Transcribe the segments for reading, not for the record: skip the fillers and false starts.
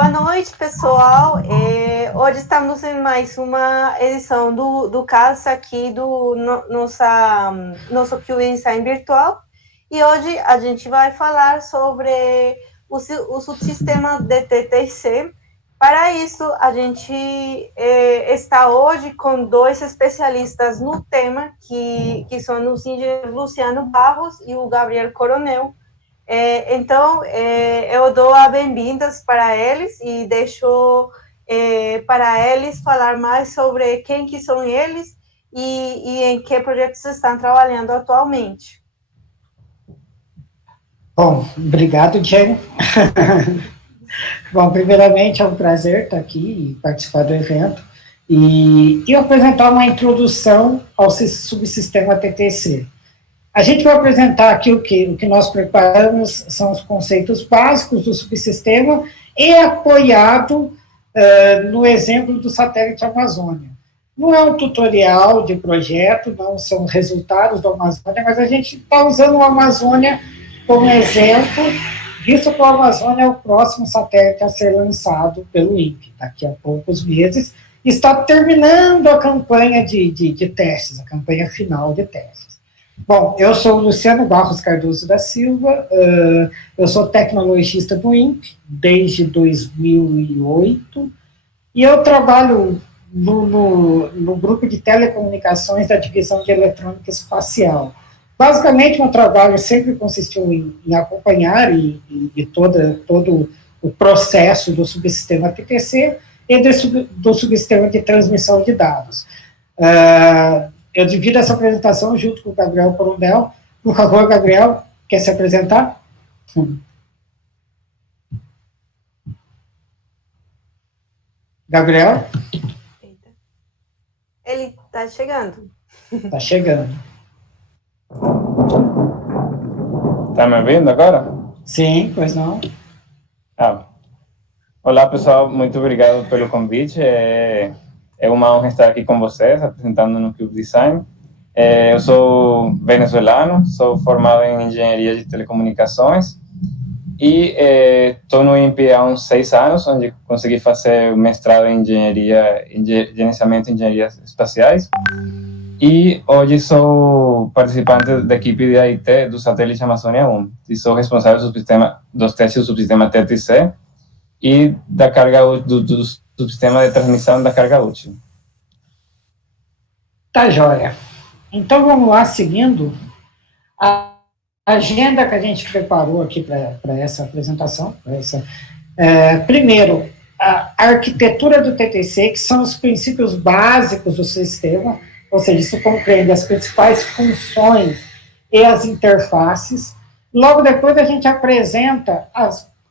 Boa noite, pessoal. Hoje estamos em mais uma edição do CAS aqui do nosso Q&A virtual. E hoje a gente vai falar sobre o subsistema de TTC. Para isso, a gente está hoje com dois especialistas no tema, que são o engenheiro Luciano Barros e o Gabriel Coronel. Então, eu dou as bem-vindas para eles e deixo para eles falar mais sobre quem que são eles e em que projetos estão trabalhando atualmente. Bom, obrigado, Diego. Bom, primeiramente é um prazer estar aqui e participar do evento e apresentar uma introdução ao subsistema TTC. A gente vai apresentar aqui o que nós preparamos, são os conceitos básicos do subsistema e apoiado no exemplo do satélite Amazônia. Não é um tutorial de projeto, não são resultados do Amazônia, mas a gente está usando o Amazônia como exemplo, visto que o Amazônia é o próximo satélite a ser lançado pelo INPE, daqui a poucos meses, está terminando a campanha de testes, a campanha final de testes. Bom, eu sou o Luciano Barros Cardoso da Silva, eu sou tecnologista do INPE desde 2008, e eu trabalho no grupo de telecomunicações da Divisão de Eletrônica Espacial. Basicamente, meu trabalho sempre consistiu em acompanhar todo o processo do subsistema TTC e do subsistema de transmissão de dados. Eu divido essa apresentação junto com o Gabriel Coronel. Por favor, Gabriel, quer se apresentar? Gabriel? Ele está chegando. Está chegando. Está me ouvindo agora? Sim, pois não. Olá, pessoal, muito obrigado pelo convite. É uma honra estar aqui com vocês, apresentando no Cube Design. Eu sou venezuelano, sou formado em engenharia de telecomunicações e estou no INPE há uns 6 anos, onde consegui fazer o mestrado em gerenciamento e engenharias espaciais. E hoje sou participante da equipe de AIT do satélite Amazônia 1 e sou responsável dos testes do subsistema TTC e da carga do subsistema de transmissão da carga útil. Tá, joia. Então, vamos lá, seguindo a agenda que a gente preparou aqui para essa apresentação. Primeiro, a arquitetura do TTC, que são os princípios básicos do sistema, ou seja, isso compreende as principais funções e as interfaces. Logo depois, a gente apresenta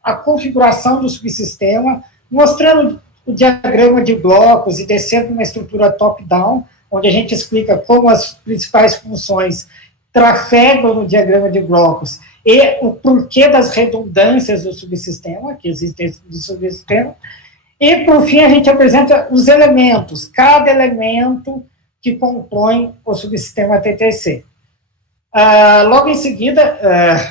a configuração do subsistema, mostrando o diagrama de blocos e descendo uma estrutura top-down, onde a gente explica como as principais funções trafegam no diagrama de blocos e o porquê das redundâncias do subsistema, que existem dentro do subsistema. E, por fim, a gente apresenta os elementos, cada elemento que compõe o subsistema TTC. Logo em seguida,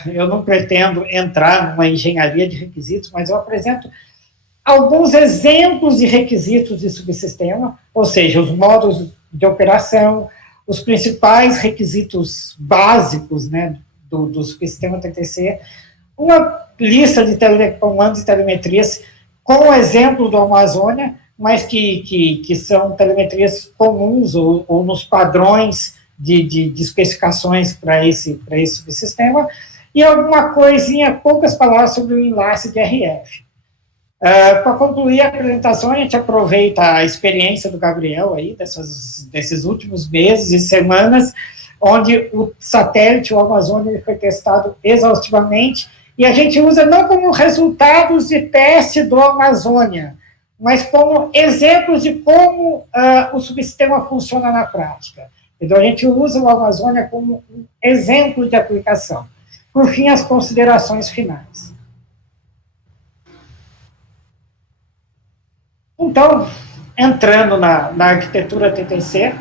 eu não pretendo entrar numa engenharia de requisitos, mas eu apresento alguns exemplos de requisitos de subsistema, ou seja, os modos de operação, os principais requisitos básicos, né, do subsistema TTC, uma lista de comandos e telemetrias com o exemplo do Amazônia, mas que são telemetrias comuns ou nos padrões de especificações para esse subsistema, e alguma coisinha, poucas palavras sobre o enlace de RF. Para concluir a apresentação, a gente aproveita a experiência do Gabriel aí, desses últimos meses e semanas, onde o satélite, o Amazônia, foi testado exaustivamente, e a gente usa não como resultados de teste do Amazônia, mas como exemplos de como o subsistema funciona na prática. Então, a gente usa o Amazônia como um exemplo de aplicação. Por fim, as considerações finais. Então, entrando na arquitetura TTC,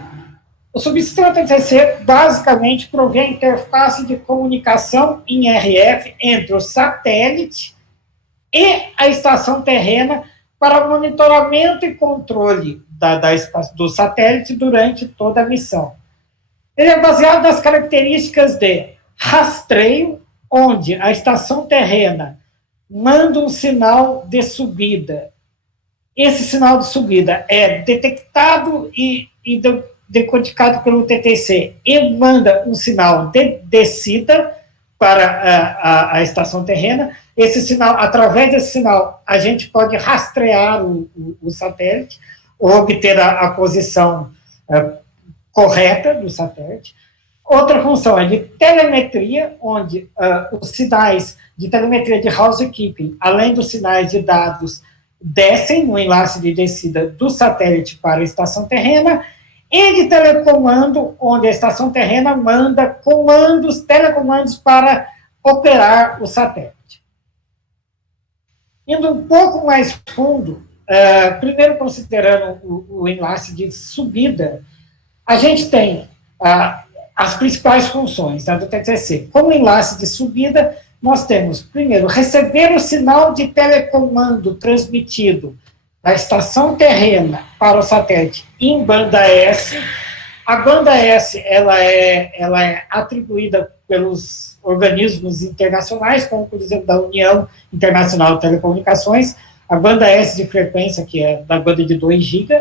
o subsistema TTC basicamente provê a interface de comunicação em RF entre o satélite e a estação terrena para monitoramento e controle do satélite durante toda a missão. Ele é baseado nas características de rastreio, onde a estação terrena manda um sinal de subida. Esse sinal de subida é detectado e decodificado pelo TTC e manda um sinal de descida para a estação terrena. Esse sinal, através desse sinal, a gente pode rastrear o satélite ou obter a posição correta do satélite. Outra função é de telemetria, onde os sinais de telemetria de housekeeping, além dos sinais de dados, descem no enlace de descida do satélite para a estação terrena, e de telecomando, onde a estação terrena manda telecomandos para operar o satélite. Indo um pouco mais fundo, primeiro considerando o enlace de subida, a gente tem as principais funções do TTC. Como enlace de subida, nós temos, primeiro, receber o sinal de telecomando transmitido da estação terrena para o satélite em banda S. A banda S ela é atribuída pelos organismos internacionais, como, por exemplo, da União Internacional de Telecomunicações, a banda S de frequência, que é da banda de 2 GB.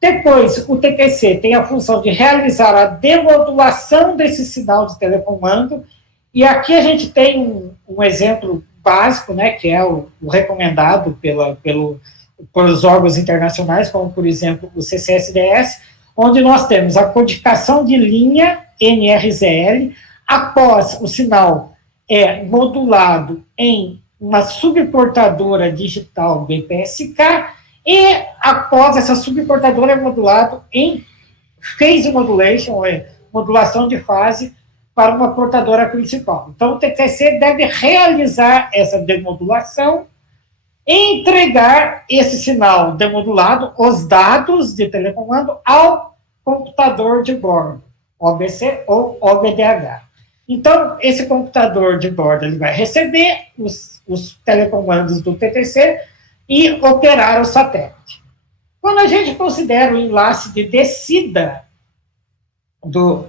Depois, o TTC tem a função de realizar a demodulação desse sinal de telecomando, e aqui a gente tem um exemplo básico, né, que é o recomendado pelos órgãos internacionais, como, por exemplo, o CCSDS, onde nós temos a codificação de linha NRZL, após o sinal é modulado em uma subportadora digital BPSK, e após essa subportadora é modulado em phase modulation, ou modulação de fase, para uma portadora principal. Então, o TTC deve realizar essa demodulação e entregar esse sinal demodulado, os dados de telecomando, ao computador de bordo, OBC ou OBDH. Então, esse computador de bordo ele vai receber os telecomandos do TTC e operar o satélite. Quando a gente considera o enlace de descida do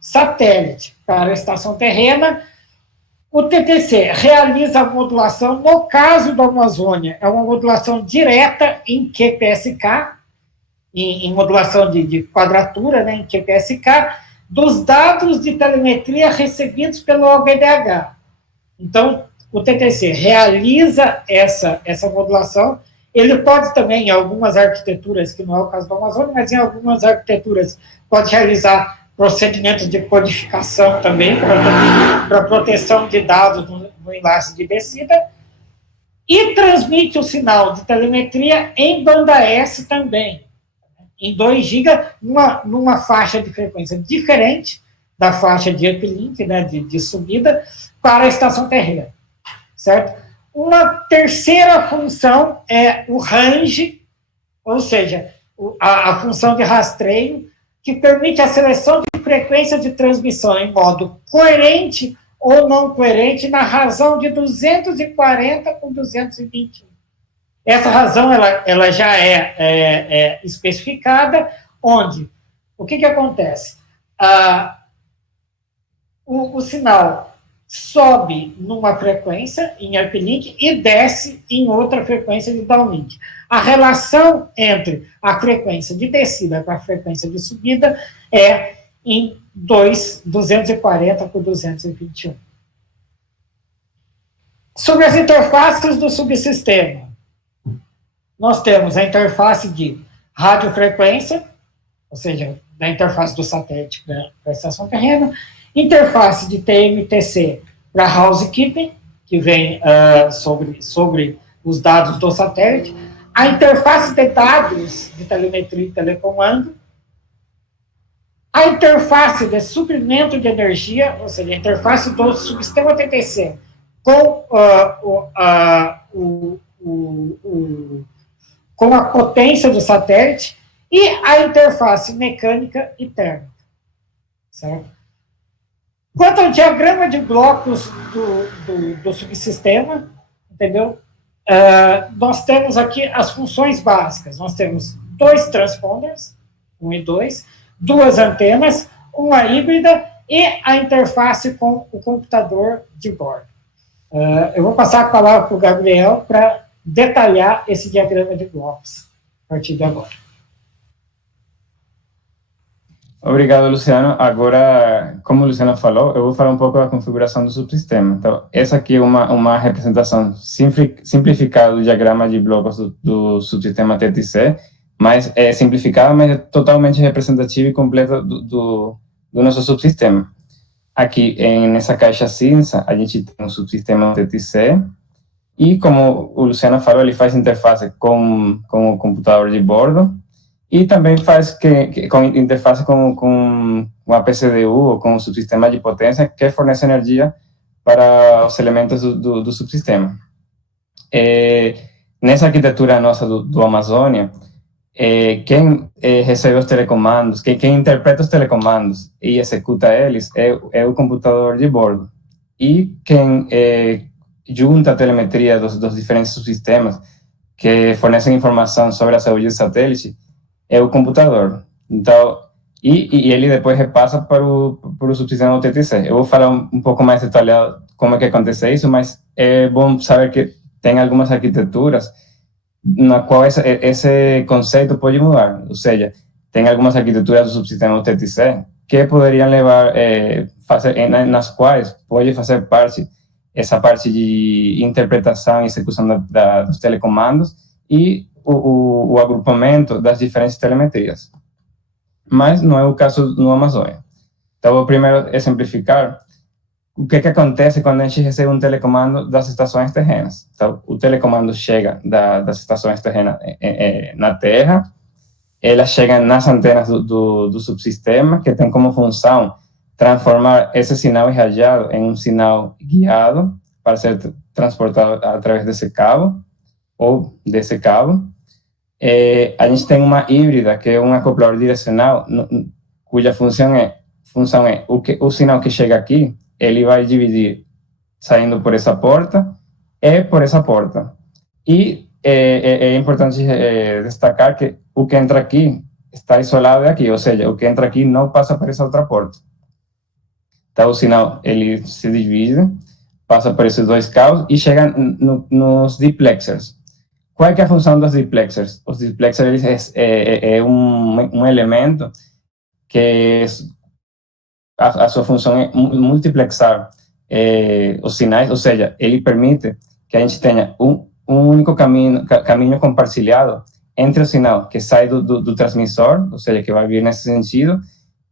satélite para a estação terrena, o TTC realiza a modulação, no caso da Amazônia, é uma modulação direta em QPSK, em modulação de quadratura, né, em QPSK, dos dados de telemetria recebidos pelo OBDH. Então, o TTC realiza essa modulação. Ele pode também, em algumas arquiteturas, que não é o caso do Amazônia, mas em algumas arquiteturas, pode realizar procedimentos de codificação também, para proteção de dados no enlace de descida, e transmite o sinal de telemetria em banda S também, em 2 GB, numa faixa de frequência diferente da faixa de uplink, né, de subida, para a estação terrena, certo? Uma terceira função é o range, ou seja, a função de rastreio, que permite a seleção de frequência de transmissão em modo coerente ou não coerente na razão de 240 com 221. Essa razão ela já é especificada, onde o que acontece? O sinal sobe numa frequência em uplink e desce em outra frequência de downlink. A relação entre a frequência de descida com a frequência de subida é em 240 por 221. Sobre as interfaces do subsistema, nós temos a interface de radiofrequência, ou seja, da interface do satélite para a estação terrena, interface de TMTC para housekeeping, que vem sobre os dados do satélite, a interface de dados de telemetria e telecomando, a interface de suprimento de energia, ou seja, a interface do subsistema TTC com a potência do satélite, e a interface mecânica e térmica, certo? Quanto ao diagrama de blocos do subsistema, entendeu? Nós temos aqui as funções básicas. Nós temos 2 transponders, 1 e 2, 2 antenas, uma híbrida e a interface com o computador de bordo. Eu vou passar a palavra para o Gabriel para detalhar esse diagrama de blocos a partir de agora. Obrigado, Luciano. Agora, como o Luciano falou, eu vou falar um pouco da configuração do subsistema. Então, essa aqui é uma representação simplificada do diagrama de blocos do subsistema TTC, mas é simplificada, mas é totalmente representativa e completa do nosso subsistema. Aqui, nessa caixa cinza, a gente tem um subsistema TTC, e como o Luciano falou, ele faz interface com o computador de bordo, e também faz com interface com a PCDU ou com o subsistema de potência que fornece energia para os elementos do subsistema. Nessa arquitetura nossa do Amazônia, quem recebe os telecomandos, quem interpreta os telecomandos e executa eles é o computador de bordo. E quem junta a telemetria dos diferentes subsistemas que fornecem informação sobre a saúde do satélite é o computador. Então, e ele depois repassa para o subsistema TTC. Eu vou falar um pouco mais detalhado como é que acontece isso, mas é bom saber que tem algumas arquiteturas na qual esse conceito pode mudar. Ou seja, tem algumas arquiteturas do subsistema TTC que poderiam levar, nas quais pode fazer parte essa parte de interpretação e execução dos telecomandos e o agrupamento das diferentes telemetrias. Mas não é o caso no Amazônia. Então, o primeiro é exemplificar o que acontece quando a gente recebe um telecomando das estações terrenas. Então, o telecomando chega das estações terrenas na Terra, elas chegam nas antenas do subsistema, que tem como função transformar esse sinal irradiado em um sinal guiado para ser transportado através desse cabo, ou desse cabo. A gente tem uma híbrida, que é um acoplador direcional, cuja função é o sinal que chega aqui, ele vai dividir saindo por essa porta e por essa porta. E é importante destacar que o que entra aqui está isolado daqui, ou seja, o que entra aqui não passa por essa outra porta. Então, o sinal ele se divide, passa por esses 2 cabos e chega nos duplexers. Qual é a função dos duplexers? Os duplexers é um elemento que a sua função é multiplexar os sinais, ou seja, ele permite que a gente tenha um único caminho compartilhado entre o sinal que sai do transmissor, ou seja, que vai vir nesse sentido,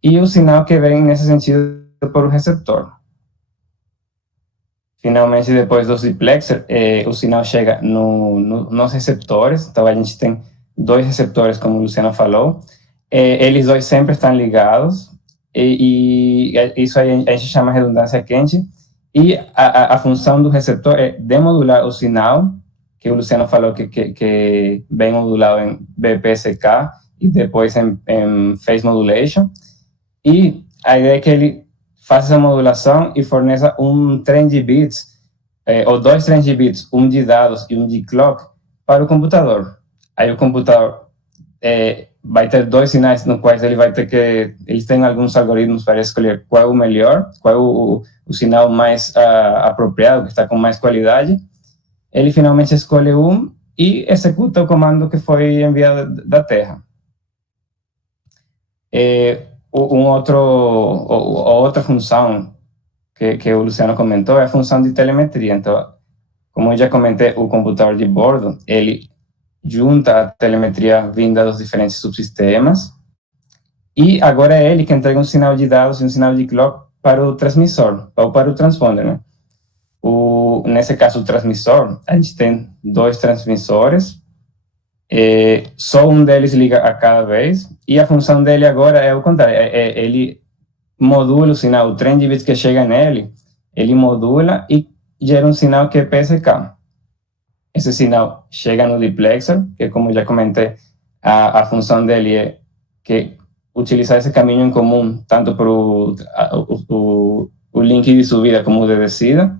e o sinal que vem nesse sentido por o receptor. Finalmente, depois dos duplexers, o sinal chega nos receptores. Então, a gente tem 2 receptores, como o Luciano falou. Eles 2 sempre estão ligados, e isso aí a gente chama de redundância quente. E a função do receptor é demodular o sinal, que o Luciano falou que vem modulado em BPSK e depois em Phase Modulation. E a ideia é que ele faça essa modulação e forneça um trem de bits, ou 2 trens de bits, um de dados e um de clock, para o computador. Aí o computador vai ter 2 sinais no quais ele vai ter que... Eles têm alguns algoritmos para escolher qual é o melhor, qual é o sinal mais apropriado, que está com mais qualidade. Ele finalmente escolhe um e executa o que foi enviado da Terra. Outra função que o Luciano comentou é a função de telemetria. Então, como eu já comentei, o computador de bordo, ele junta a telemetria vinda dos diferentes subsistemas e agora é ele que entrega um sinal de dados e um sinal de clock para o transmissor, ou para o transponder, né? Nesse caso, o transmissor, a gente tem 2 transmissores, só um deles liga a cada vez, e a função dele agora é o contrário, ele modula o sinal, o trem de bits que chega nele, ele modula e gera um sinal que é PSK. Esse sinal chega no duplexer, que como já comentei, a função dele é que utilizar esse caminho em comum, tanto para o link de subida como o de descida.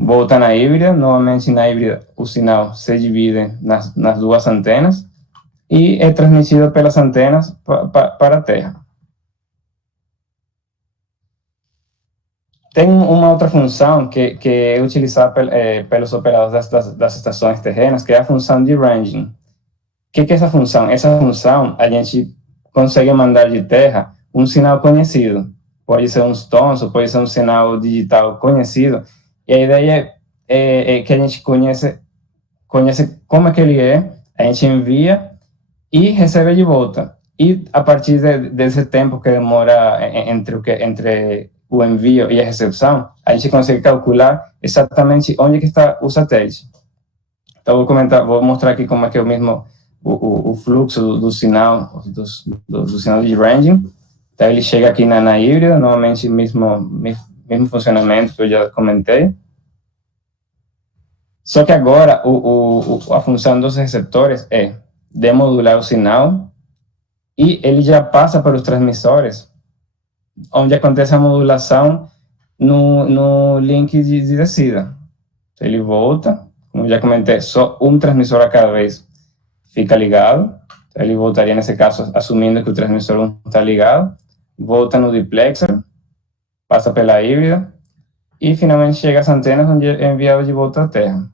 volta na híbrida. Novamente, na híbrida, o sinal se divide nas duas antenas e é transmitido pelas antenas para a Terra. Tem uma outra função que é utilizada pelos operadores das estações terrenas, que é a função de ranging. O que é essa função? Essa função, a gente consegue mandar de terra um sinal conhecido. Pode ser um tons, pode ser um sinal digital conhecido. E a ideia é que a gente conhece como é que ele é, a gente envia e recebe de volta. E a partir desse tempo que demora entre o envio e a recepção, a gente consegue calcular exatamente onde que está o satélite. Então, vou mostrar aqui como é que é o fluxo do sinal, do sinal de ranging. Então, ele chega aqui na híbrida, normalmente mesmo funcionamento que eu já comentei. Só que agora, a função dos receptores é demodular o sinal e ele já passa para os transmissores, onde acontece a modulação no link de descida. Então, ele volta, como já comentei, só um transmissor a cada vez fica ligado. Então, ele voltaria, nesse caso, assumindo que o transmissor 1 está ligado, volta no duplexer, passa pela híbrida e finalmente chega às antenas, onde é enviado de volta à Terra.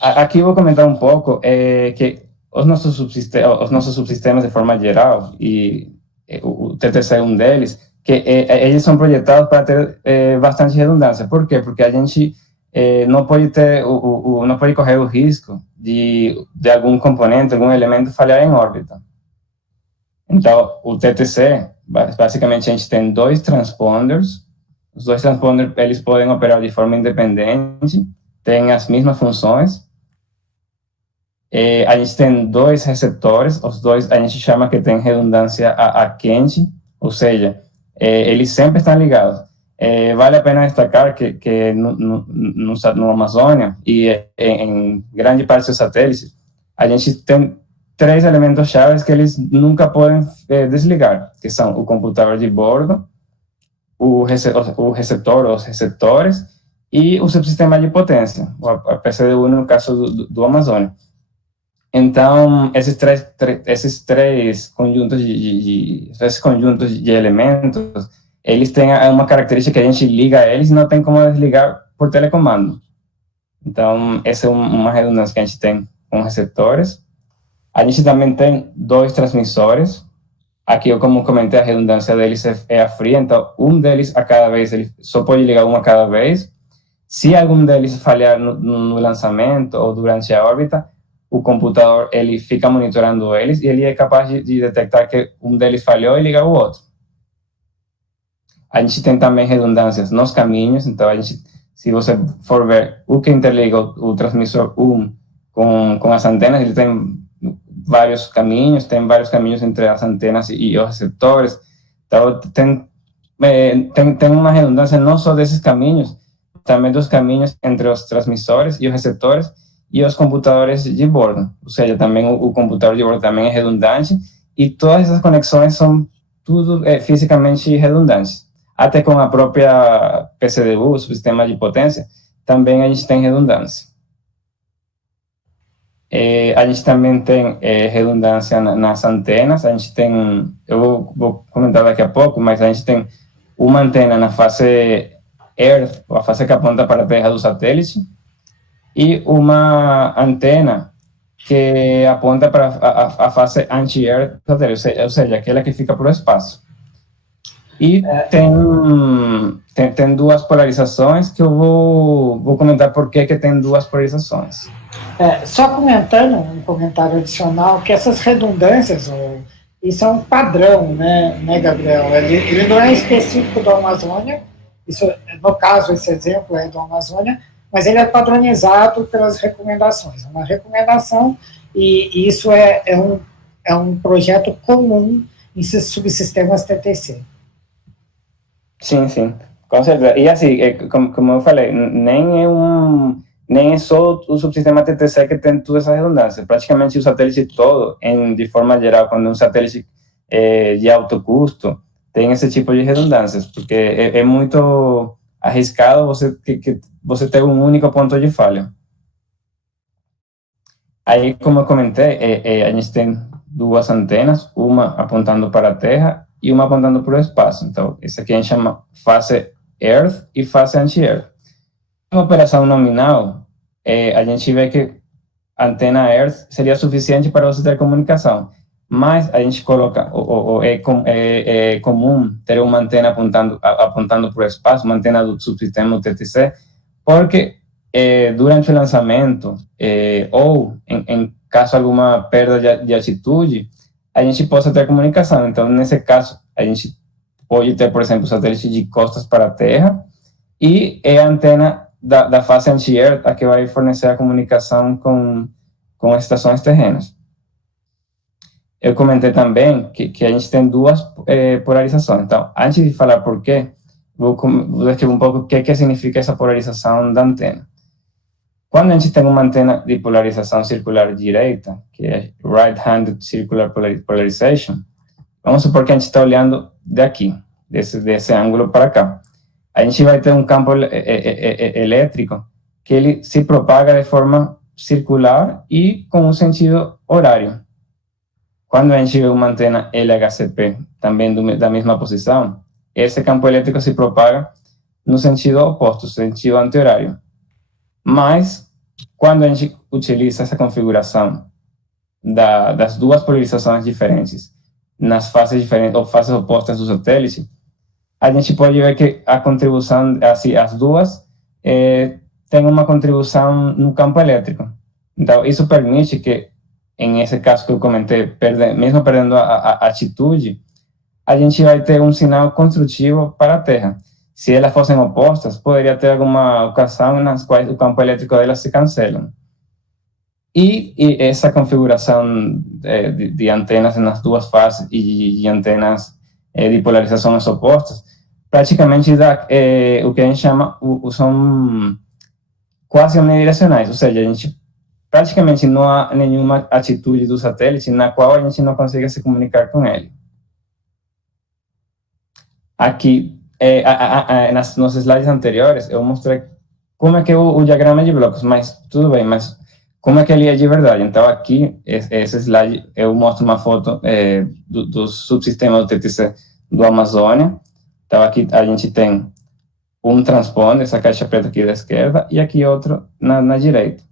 Aqui eu vou comentar um pouco que os nossos subsistemas de forma geral, e o TTC é um deles, que eles são projetados para ter bastante redundância. Por quê? Porque a gente não pode não pode correr o risco de algum componente, algum elemento falhar em órbita. Então, o TTC, basicamente, a gente tem 2 transponders. Os 2 transponders, eles podem operar de forma independente, têm as mesmas funções. A gente tem 2 receptores, os 2 a gente chama que tem redundância a quente, ou seja, eles sempre estão ligados. Vale a pena destacar que no Amazônia e em grande parte dos satélites, a gente tem 3 elementos chaves que eles nunca podem desligar, que são o computador de bordo, o receptor, os receptores, e o subsistema de potência, a PCD-1 no caso do Amazônia. Então, esses três conjuntos de elementos, eles têm uma característica que a gente liga a eles e não tem como desligar por telecomando. Então, essa é uma redundância que a gente tem com receptores. A gente também tem 2 transmissores. Aqui, eu como comentei, a redundância deles é a fria, então um deles a cada vez, ele só pode ligar um a cada vez. Se algum deles falhar no lançamento ou durante a órbita, o computador ele fica monitorando eles e ele é capaz de detectar que um deles falhou e ligar o outro. A gente tem também redundâncias nos caminhos, então se você for ver o que interliga o transmissor 1 com as antenas, ele tem vários caminhos entre as antenas e os receptores. Então, tem uma redundância não só desses caminhos, também dos caminhos entre os transmissores e os receptores e os computadores de bordo. Ou seja, também o computador de bordo também é redundante e todas essas conexões são tudo fisicamente redundantes. Até com a própria PCD-U, o sistema de potência, também a gente tem redundância. A gente também tem redundância nas antenas. A gente tem, eu vou comentar daqui a pouco, mas a gente tem uma antena na fase Earth, a fase que aponta para a Terra do satélite, e uma antena que aponta para a fase anti-Earth do satélite, ou seja, aquela que fica para o espaço. E tem 2 polarizações que eu vou comentar por que tem 2 polarizações. Só comentando, um comentário adicional, que essas redundâncias, isso é um padrão, né Gabriel? Ele não é específico do Amazônia, isso, no caso, esse exemplo é do Amazônia, mas ele é padronizado pelas recomendações. É uma recomendação, e isso é um projeto comum em subsistemas TTC. Sim, com certeza. E assim, como eu falei, nem é só o subsistema TTC que tem toda essa redundância. Praticamente o satélite todo, de forma geral, quando é um satélite de alto custo, tem esse tipo de redundâncias, porque é muito... arriscado que você ter um único ponto de falha. Aí, como eu comentei, a gente tem duas antenas, uma apontando para a Terra e uma apontando para o espaço. Então, esse aqui a gente chama fase Earth e fase anti-Earth. Uma operação nominal, a gente vê que a antena Earth seria suficiente para você ter comunicação, mas a gente coloca, é comum ter uma antena apontando para o espaço, uma antena do subsistema UTTC, porque durante o lançamento, ou em caso de alguma perda de altitude, a gente possa ter comunicação. Então, nesse caso, a gente pode ter, por exemplo, satélite de costas para a Terra, e é a antena da fase anti-Earth a que vai fornecer a comunicação com as estações terrenas. Eu comentei também que a gente tem duas polarizações. Então, antes de falar por quê, vou descrever um pouco o que significa essa polarização da antena. Quando a gente tem uma antena de polarização circular direita, que é right-handed circular polarization, vamos supor que a gente está olhando daqui, desse ângulo para cá. A gente vai ter um campo elétrico que ele se propaga de forma circular e com um sentido horário. Quando a gente vê uma antena LHCP também da mesma posição, esse campo elétrico se propaga no sentido oposto, sentido anti-horário. Mas, quando a gente utiliza essa configuração das duas polarizações diferentes nas fases diferentes ou fases opostas do satélite, a gente pode ver que a contribuição, assim, as duas têm uma contribuição no campo elétrico. Então, isso permite que, em esse caso que eu comentei, mesmo perdendo a atitude, a gente vai ter um sinal construtivo para a Terra. Se elas fossem opostas, poderia ter alguma ocasião nas quais o campo elétrico delas se cancela. E essa configuração de antenas nas duas fases e de antenas de polarizações opostas, praticamente dá o que a gente chama, são quase omnidirecionais, ou seja, a gente praticamente não há nenhuma atitude do satélite na qual a gente não consiga se comunicar com ele. Aqui, nos slides anteriores, eu mostrei como é que o diagrama de blocos, mas tudo bem, mas como é que ele é de verdade? Então, aqui, esse slide, eu mostro uma foto do subsistema do TTC do Amazônia. Então, aqui a gente tem um transponder, essa caixa preta aqui da esquerda, e aqui outro na direita.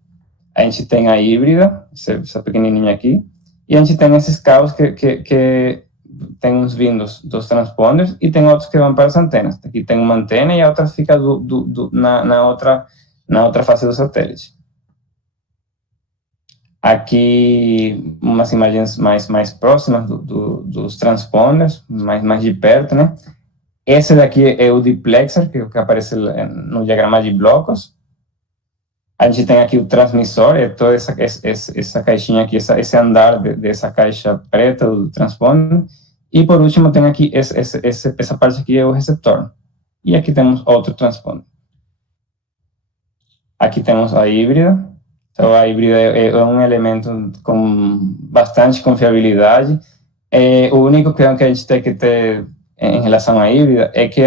A gente tem a híbrida, essa pequenininha aqui, e a gente tem esses cabos que tem uns vindos dos transponders e tem outros que vão para as antenas. Aqui tem uma antena e a outra fica na outra face do satélite. Aqui, umas imagens mais próximas dos transponders, mais de perto, né? Esse daqui é o diplexer, que aparece no diagrama de blocos. A gente tem aqui o transmissor, toda essa caixinha aqui, esse andar dessa caixa preta do transponder. E, por último, tem aqui essa parte aqui é o receptor. E aqui temos outro transponder. Aqui temos a híbrida. Então, a híbrida é um elemento com bastante confiabilidade. O único que a gente tem que ter em relação à híbrida é que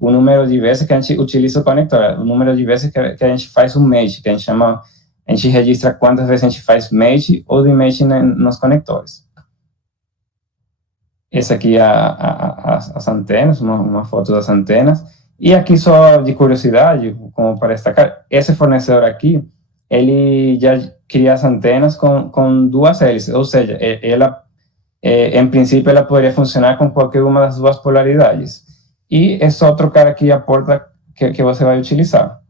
o número de vezes que a gente utiliza o conector, o número de vezes que a gente faz um match, que a gente registra quantas vezes a gente faz match ou dematch nos conectores. Essa aqui é as antenas, uma foto das antenas. E aqui, só de curiosidade, como para destacar, esse fornecedor aqui, ele já cria as antenas com duas hélices, ou seja, em princípio, ela poderia funcionar com qualquer uma das duas polaridades. E é só trocar aqui a porta que você vai utilizar.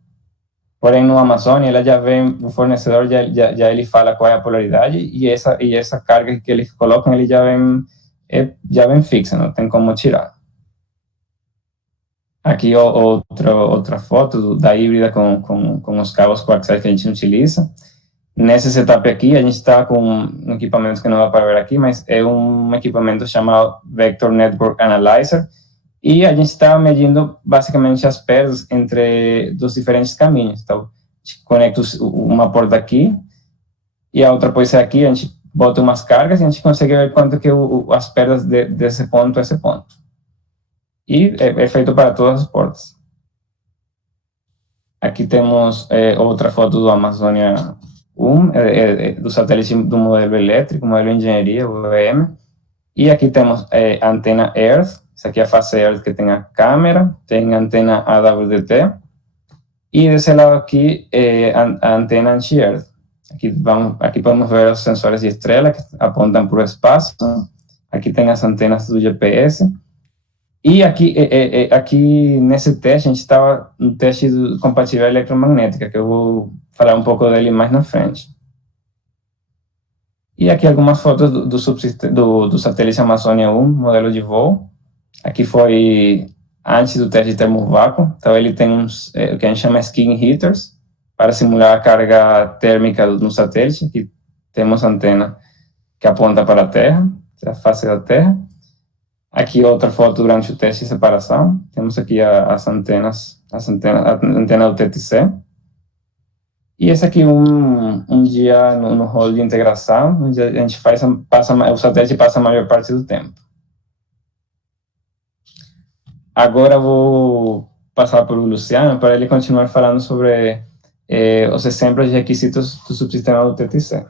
Porém, no Amazônia, ela já vem, o fornecedor já ele fala qual é a polaridade, e essa carga que eles colocam, ele já vem fixa, não tem como tirar. Aqui outra foto da híbrida com os cabos coaxiais que a gente utiliza. Nesse setup aqui, a gente está com um equipamento que não dá para ver aqui, mas é um equipamento chamado Vector Network Analyzer, e a gente está medindo basicamente as perdas dos diferentes caminhos. Então, a gente conecta uma porta aqui, e a outra pode ser aqui, a gente bota umas cargas e a gente consegue ver quanto que as perdas desse ponto a esse ponto. E é feito para todas as portas. Aqui temos outra foto do Amazônia 1, do satélite do modelo elétrico, modelo de engenharia, o EM. E aqui temos a antena Earth, essa aqui é a face Earth que tem a câmera, tem a antena AWDT, e desse lado aqui a antena anti-Earth. Aqui podemos ver os sensores de estrela que apontam para o espaço, aqui tem as antenas do GPS, e aqui nesse teste, a gente estava no teste de compatibilidade eletromagnética, que eu vou falar um pouco dele mais na frente. E aqui algumas fotos do satélite Amazônia 1, modelo de voo. Aqui foi antes do teste de termovácuo. Então ele tem o que a gente chama skin heaters, para simular a carga térmica no satélite. Aqui temos a antena que aponta para a Terra, a face da Terra. Aqui outra foto durante o teste de separação. Temos aqui a antena do TTC. E esse aqui um dia no rol de integração, onde a gente o satélite passa a maior parte do tempo. Agora eu vou passar para o Luciano, para ele continuar falando sobre os exemplos de requisitos do subsistema do TTC.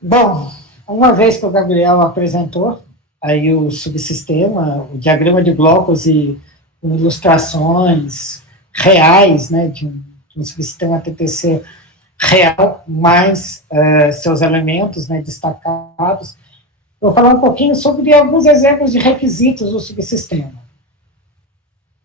Bom, uma vez que o Gabriel apresentou aí o subsistema, o diagrama de blocos e ilustrações reais, né, de um subsistema TTC real, mais seus elementos, né, destacados, eu vou falar um pouquinho sobre alguns exemplos de requisitos do subsistema.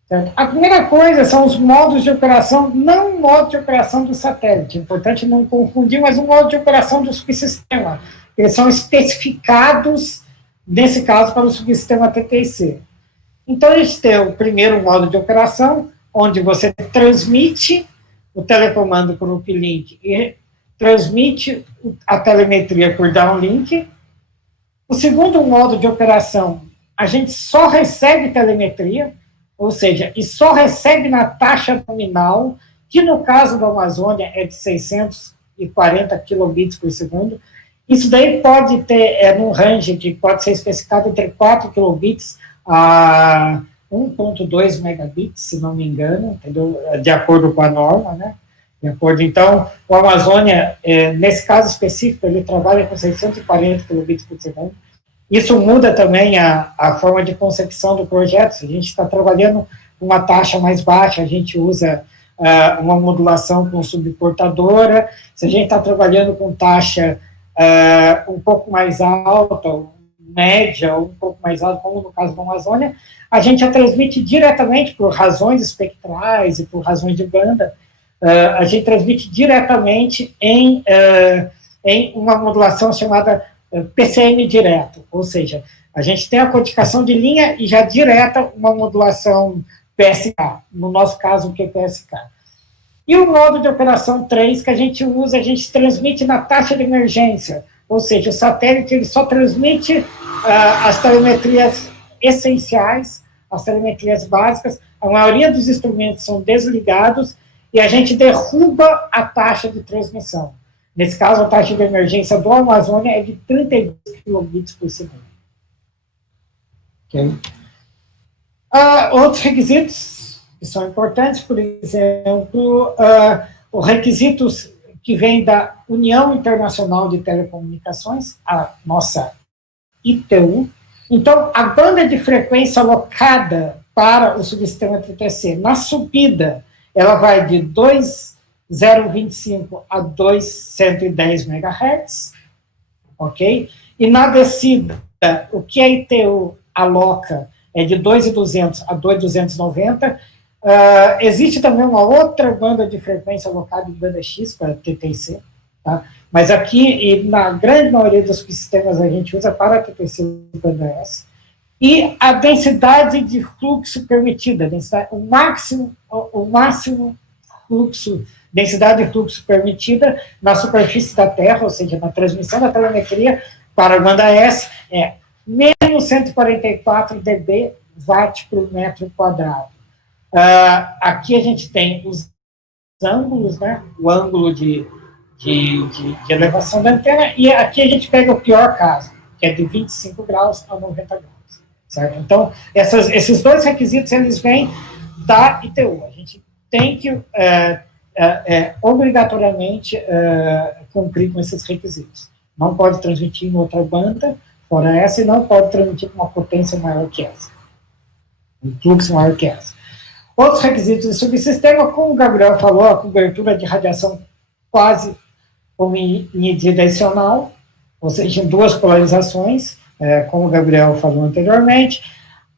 Certo? A primeira coisa são os modos de operação, não o modo de operação do satélite, é importante não confundir, mas o modo de operação do subsistema. Eles são especificados, nesse caso, para o subsistema TTC. Então, a gente tem o primeiro modo de operação, onde você transmite o telecomando por uplink e transmite a telemetria por downlink. O segundo modo de operação, a gente só recebe telemetria, ou seja, e só recebe na taxa nominal, que no caso da Amazônia é de 640 kilobits por segundo. Isso daí pode ter, num range que pode ser especificado entre 4 kilobits a 1.2 megabits, se não me engano, entendeu? De acordo com a norma, né? De acordo, então, o Amazônia, nesse caso específico, ele trabalha com 640 kilobits por segundo. Isso muda também a forma de concepção do projeto. Se a gente está trabalhando com uma taxa mais baixa, a gente usa uma modulação com subportadora. Se a gente está trabalhando com taxa um pouco mais alta, média, ou um pouco mais alta, como no caso da Amazônia, a gente a transmite diretamente por razões espectrais e por razões de banda, a gente transmite diretamente em uma modulação chamada PCM direto, ou seja, a gente tem a codificação de linha e já direta uma modulação PSK, no nosso caso, o QPSK. E o modo de operação 3 que a gente usa, a gente transmite na taxa de emergência, ou seja, o satélite ele só transmite as telemetrias essenciais, as telemetrias básicas, a maioria dos instrumentos são desligados e a gente derruba a taxa de transmissão. Nesse caso, a taxa de emergência do Amazônia é de 32 kilobits por segundo. Okay. Outros requisitos que são importantes, por exemplo, os requisitos que vêm da União Internacional de Telecomunicações, a nossa ITU. Então, a banda de frequência alocada para o subsistema TTC, na subida, ela vai de 2.025 a 2.110 MHz, ok? E na descida, o que a ITU aloca é de 2.200 a 2.290. Existe também uma outra banda de frequência alocada em banda X para TTC, tá? Mas aqui, e na grande maioria dos sistemas, a gente usa para TTC e banda S. E a densidade de fluxo permitida, o máximo fluxo, densidade de fluxo permitida na superfície da Terra, ou seja, na transmissão da telemetria para a banda S, é menos 144 dB watt por metro quadrado. Aqui a gente tem os ângulos, né, o ângulo de elevação da antena, e aqui a gente pega o pior caso, que é de 25 graus a 90 graus, certo? Então, esses dois requisitos, eles vêm da ITU. A gente tem que obrigatoriamente cumprir com esses requisitos. Não pode transmitir em outra banda, fora essa, e não pode transmitir com uma potência maior que essa, um fluxo maior que essa. Outros requisitos do subsistema, como o Gabriel falou, a cobertura de radiação quase unidirecional, ou seja, em duas polarizações, como o Gabriel falou anteriormente.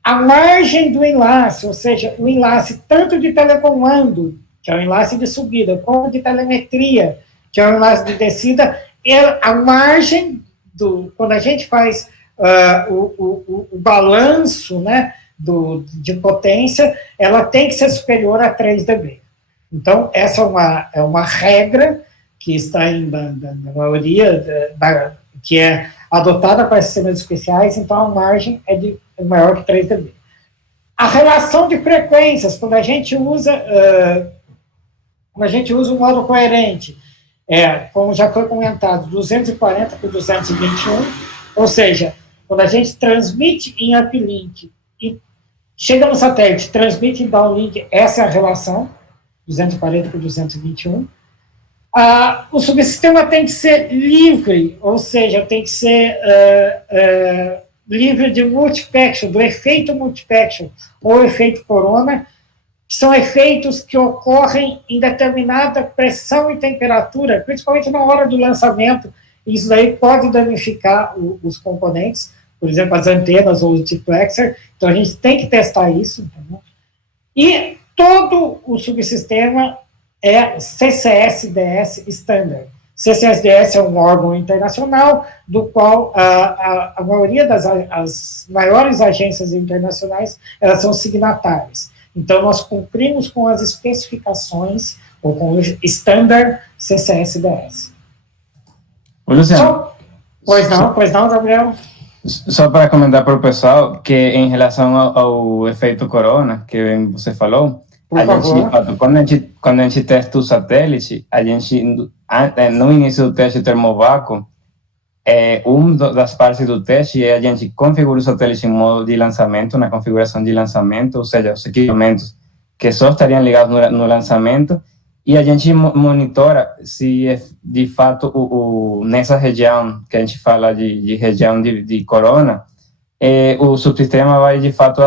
A margem do enlace, ou seja, o enlace tanto de telecomando, que é o enlace de subida, como de telemetria, que é o enlace de descida, a margem quando a gente faz o balanço, né, de potência, ela tem que ser superior a 3 dB. Então, essa é uma regra que está na maioria, que é adotada para sistemas especiais, então a margem é maior que 3 dB. A relação de frequências, quando a gente usa um modo coerente, como já foi comentado, 240 por 221, ou seja, quando a gente transmite em uplink e chega no satélite, transmite em downlink, essa é a relação, 240 por 221. O subsistema tem que ser livre, ou seja, tem que ser livre de multiplexo, do efeito multiplexo, ou efeito corona, que são efeitos que ocorrem em determinada pressão e temperatura, principalmente na hora do lançamento. Isso daí pode danificar os componentes, por exemplo, as antenas ou o multiplexer. Então, a gente tem que testar isso. Entendeu? E todo o subsistema é CCSDS Standard. CCSDS é um órgão internacional, do qual a maioria as maiores agências internacionais, elas são signatárias. Então, nós cumprimos com as especificações, ou com o Standard CCSDS. Ô, Luciano. Pois não, Gabriel? Só para comentar para o pessoal que, em relação ao efeito corona, que você falou, quando a gente testa o satélite, a gente, no início do teste termovácuo, uma das partes do teste é a gente configura o satélite em modo de lançamento, na configuração de lançamento, ou seja, os equipamentos que só estariam ligados no lançamento, e a gente monitora se de fato nessa região que a gente fala de região de corona, o subsistema vai de fato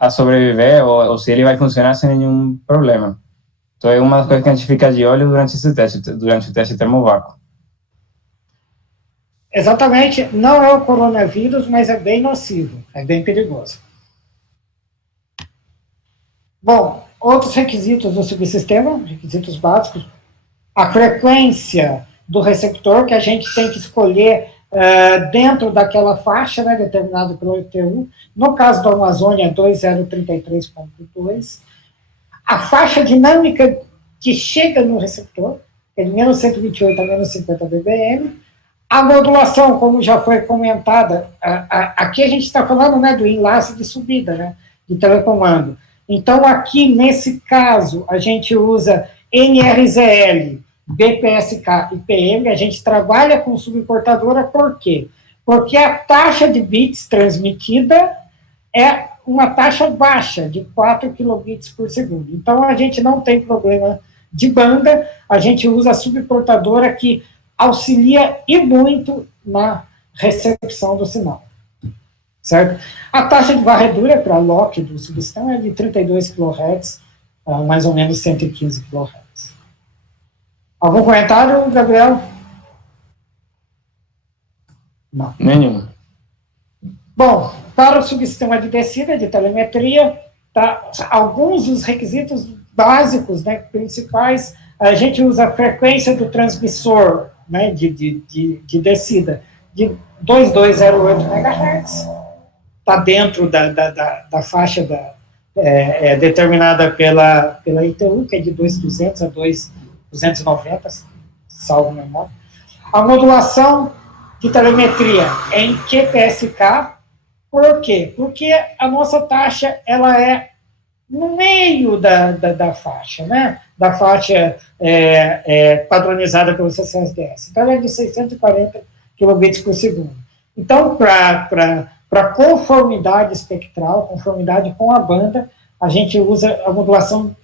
a sobreviver, ou se ele vai funcionar sem nenhum problema. Então é uma das coisas que a gente fica de olho durante esse teste, durante o teste termovácuo. Exatamente, não é o coronavírus, mas é bem nocivo, é bem perigoso. Bom, outros requisitos do subsistema, requisitos básicos, a frequência do receptor, que a gente tem que escolher dentro daquela faixa, né, determinada pelo ITU. No caso da Amazônia, é 2033.2. A faixa dinâmica que chega no receptor, é de menos 128 a menos 50 dBm. A modulação, como já foi comentada, aqui a gente está falando, né, do enlace de subida, né, de telecomando. Então, aqui, nesse caso, a gente usa NRZL, BPSK e PM, a gente trabalha com subportadora, por quê? Porque a taxa de bits transmitida é uma taxa baixa, de 4 kilobits por segundo. Então, a gente não tem problema de banda, a gente usa a subportadora que auxilia e muito na recepção do sinal. Certo? A taxa de varredura para lock do subsistema é de 32 kHz, mais ou menos 115 kHz. Algum comentário, Gabriel? Não. Nenhum. Bom, para o subsistema de descida de telemetria, tá, alguns dos requisitos básicos, né, principais, a gente usa a frequência do transmissor, né, de descida de 2208 MHz, está dentro da faixa determinada pela ITU, que é de 2.200 a 2.290, salvo memória. A modulação de telemetria é em QPSK. Por quê? Porque a nossa taxa ela é no meio da faixa, né? Da faixa padronizada pelo CCSDS. Então, ela é de 640 kbps por segundo. Então, para conformidade espectral, conformidade com a banda, a gente usa a modulação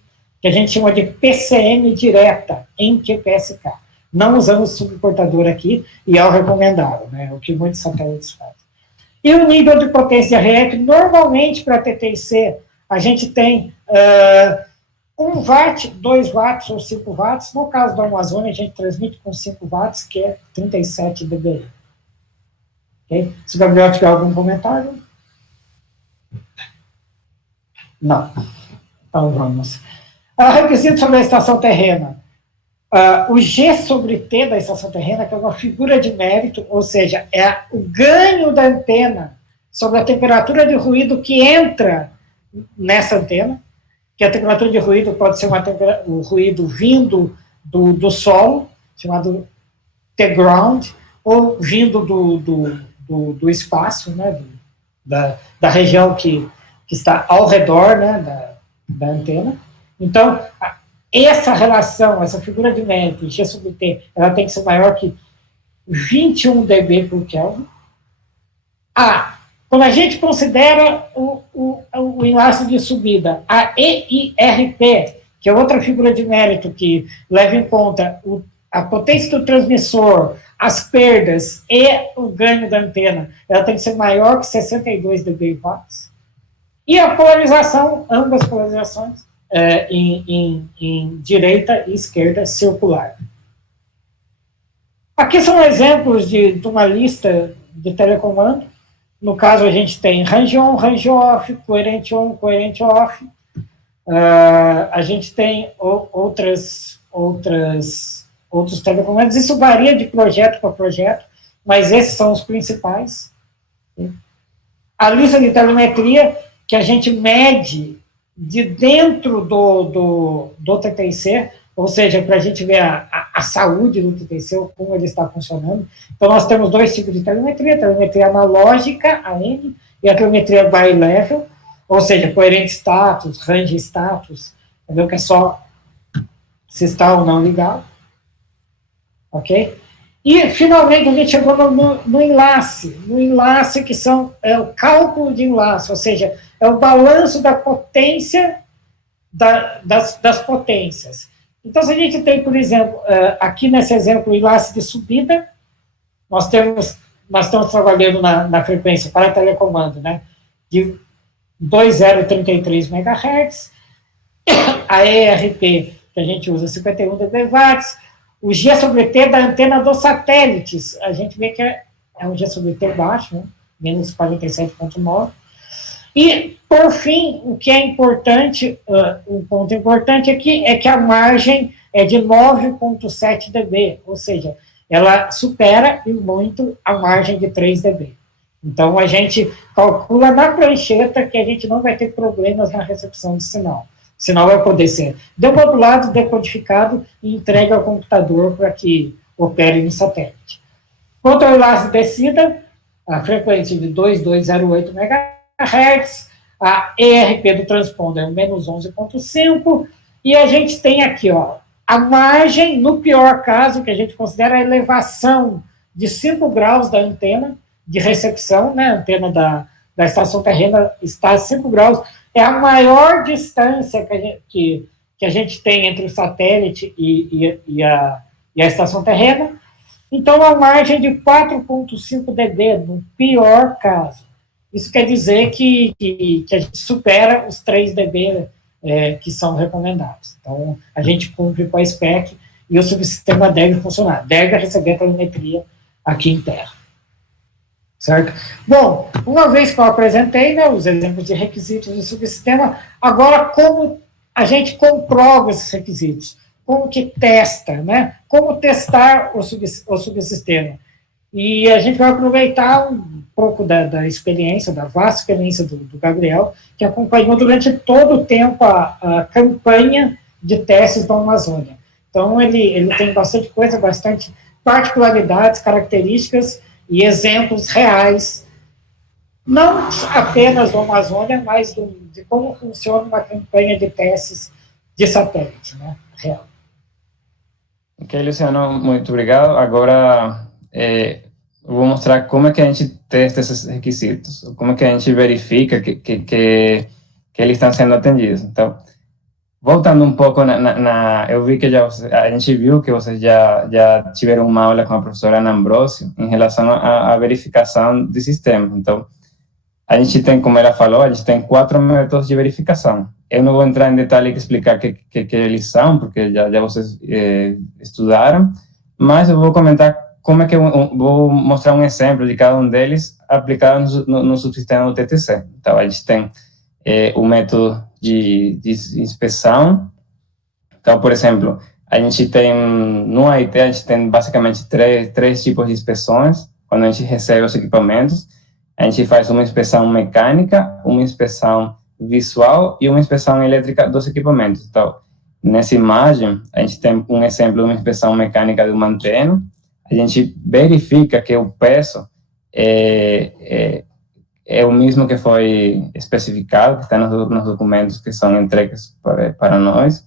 que a gente chama de PCM direta em QPSK. Não usamos subportador aqui, e é o recomendável, né? O que muitos satélites fazem. E o nível de potência de RF, normalmente para TTIC, a gente tem 1 watt, 2 watts ou 5 watts. No caso da Amazônia, a gente transmite com 5 watts, que é 37 dBi. Okay? Se o Gabriel tiver algum comentário? Não. Então vamos. Requisito sobre a estação terrena. O G sobre T da estação terrena, que é uma figura de mérito, ou seja, é o ganho da antena sobre a temperatura de ruído que entra nessa antena, que a temperatura de ruído pode ser o ruído vindo do solo, chamado T-ground, ou vindo do espaço, né, da região que está ao redor, né, da antena. Então, essa relação, essa figura de mérito, G sobre T, ela tem que ser maior que 21 dB por Kelvin. Quando a gente considera o enlace de subida, a EIRP, que é outra figura de mérito que leva em conta a potência do transmissor, as perdas e o ganho da antena, ela tem que ser maior que 62 dB watts. E a polarização, ambas polarizações, em direita e esquerda circular. Aqui são exemplos de uma lista de telecomando. No caso, a gente tem range on, range off, coerente on, coerente off. A gente tem outros telecomandos. Isso varia de projeto para projeto, mas esses são os principais. A lista de telemetria, que a gente mede de dentro do TTIC, ou seja, para a gente ver a saúde do TTIC, como ele está funcionando. Então, nós temos 2 tipos de telemetria, a telemetria analógica, AM, e a telemetria bi-level, ou seja, coerente status, range status, entendeu? Que é só se está ou não ligado. Ok? E, finalmente, a gente chegou no enlace que é o cálculo de enlace, ou seja, é o balanço da potência das potências. Então, se a gente tem, por exemplo, aqui nesse exemplo, o enlace de subida, nós estamos trabalhando na frequência para telecomando, né, de 2033 MHz, a ERP, que a gente usa 51 dB watts, o G sobre T da antena dos satélites, a gente vê que é um G sobre T baixo, né, menos 47,9. E, por fim, o que é importante, um ponto importante aqui, é que a margem é de 9,7 dB, ou seja, ela supera e muito a margem de 3 dB. Então, a gente calcula na prancheta que a gente não vai ter problemas na recepção de sinal. O sinal vai poder ser demodulado, decodificado e entregue ao computador para que opere no satélite. Quanto ao enlace de descida, a frequência de 2208 MHz, a ERP do transponder é menos 11,5, e a gente tem aqui, a margem, no pior caso, que a gente considera a elevação de 5 graus da antena de recepção, né, a antena da estação terrena está a 5 graus, é a maior distância que a gente tem entre o satélite e a estação terrena. Então, a margem de 4,5 dB, no pior caso. Isso quer dizer que a gente supera os 3 dB que são recomendados. Então, a gente cumpre com a spec e o subsistema deve funcionar, deve receber a telemetria aqui em terra. Certo? Bom, uma vez que eu apresentei, né, os exemplos de requisitos do subsistema, agora como a gente comprova esses requisitos? Como que testa, né? Como testar o subsistema? E a gente vai aproveitar um pouco da experiência, da vasta experiência do Gabriel, que acompanhou durante todo o tempo a campanha de testes da Amazônia. Então, ele tem bastante coisa, bastante particularidades, características e exemplos reais, não apenas da Amazônia, mas de como funciona uma campanha de testes de satélite, né, real. Ok, Luciano, muito obrigado. Agora, eu vou mostrar como é que a gente testa esses requisitos, como é que a gente verifica que eles estão sendo atendidos. Então, voltando um pouco eu vi que a gente viu que vocês já tiveram uma aula com a professora Ana Ambrosio em relação à verificação de sistemas. Então, a gente tem, como ela falou, a gente tem 4 métodos de verificação. Eu não vou entrar em detalhe e explicar que eles são, porque já vocês estudaram, mas eu vou comentar como é que vou mostrar um exemplo de cada um deles aplicado no subsistema do TTC. Então, a gente tem o método de inspeção. Então, por exemplo, a gente tem, no AIT, a gente tem basicamente três tipos de inspeções. Quando a gente recebe os equipamentos, a gente faz uma inspeção mecânica, uma inspeção visual e uma inspeção elétrica dos equipamentos. Então, nessa imagem, a gente tem um exemplo de uma inspeção mecânica de uma antena. A gente verifica que o peso é o mesmo que foi especificado, que está nos documentos que são entregues para nós.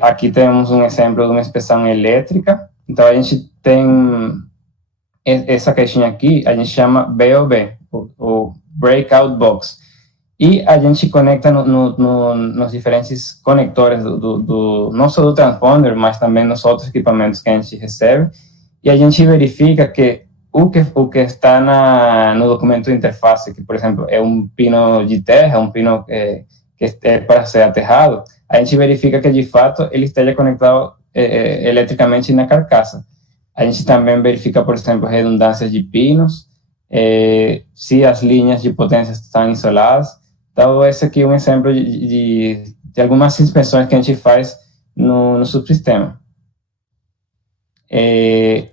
Aqui temos um exemplo de uma inspeção elétrica. Então, a gente tem essa caixinha aqui, a gente chama BOB, o Breakout Box. E a gente conecta nos diferentes conectores não só do transponder, mas também nos outros equipamentos que a gente recebe. E a gente verifica que o que está no documento de interface, que, por exemplo, é um pino de terra, um pino que é para ser aterrado, a gente verifica que, de fato, ele esteja conectado eletricamente na carcaça. A gente também verifica, por exemplo, redundâncias de pinos, se as linhas de potência estão isoladas. Então, esse aqui é um exemplo de algumas inspeções que a gente faz no subsistema.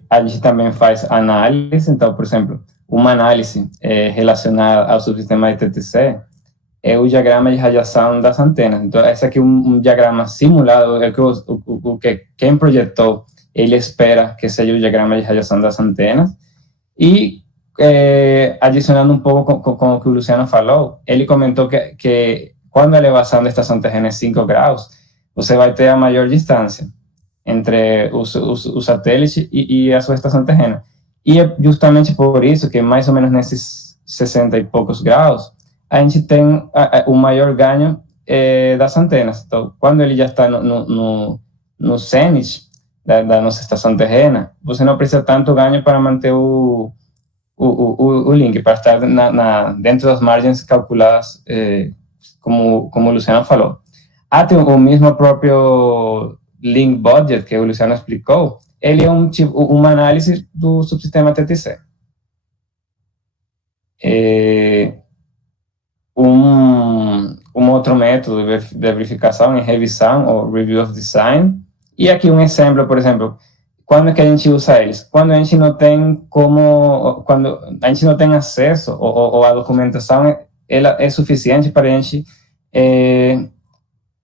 A gente também faz análise. Então, por exemplo, uma análise relacionada ao subsistema de TTC é o diagrama de radiação das antenas. Então, esse aqui é um diagrama simulado, é o que quem projetou, ele espera que seja o diagrama de radiação das antenas. E, adicionando um pouco com o que o Luciano falou, ele comentou que quando a elevação da estação terrena é 5 graus, você vai ter a maior distância entre o satélite e a sua estação terrena. E é justamente por isso que, mais ou menos nesses 60 e poucos graus, a gente tem o maior ganho das antenas. Então, quando ele já está no zenith da nossa estação terrena, você não precisa tanto ganho para manter o link, para estar dentro das margens calculadas, como o Luciano falou. Até o mesmo próprio link budget que o Luciano explicou, ele é uma análise do subsistema TTC. Um outro método de verificação é revisão, ou review of design. E aqui um exemplo, por exemplo, quando é que a gente usa eles? Quando a gente não tem quando a gente não tem acesso, ou a documentação ela é suficiente para a gente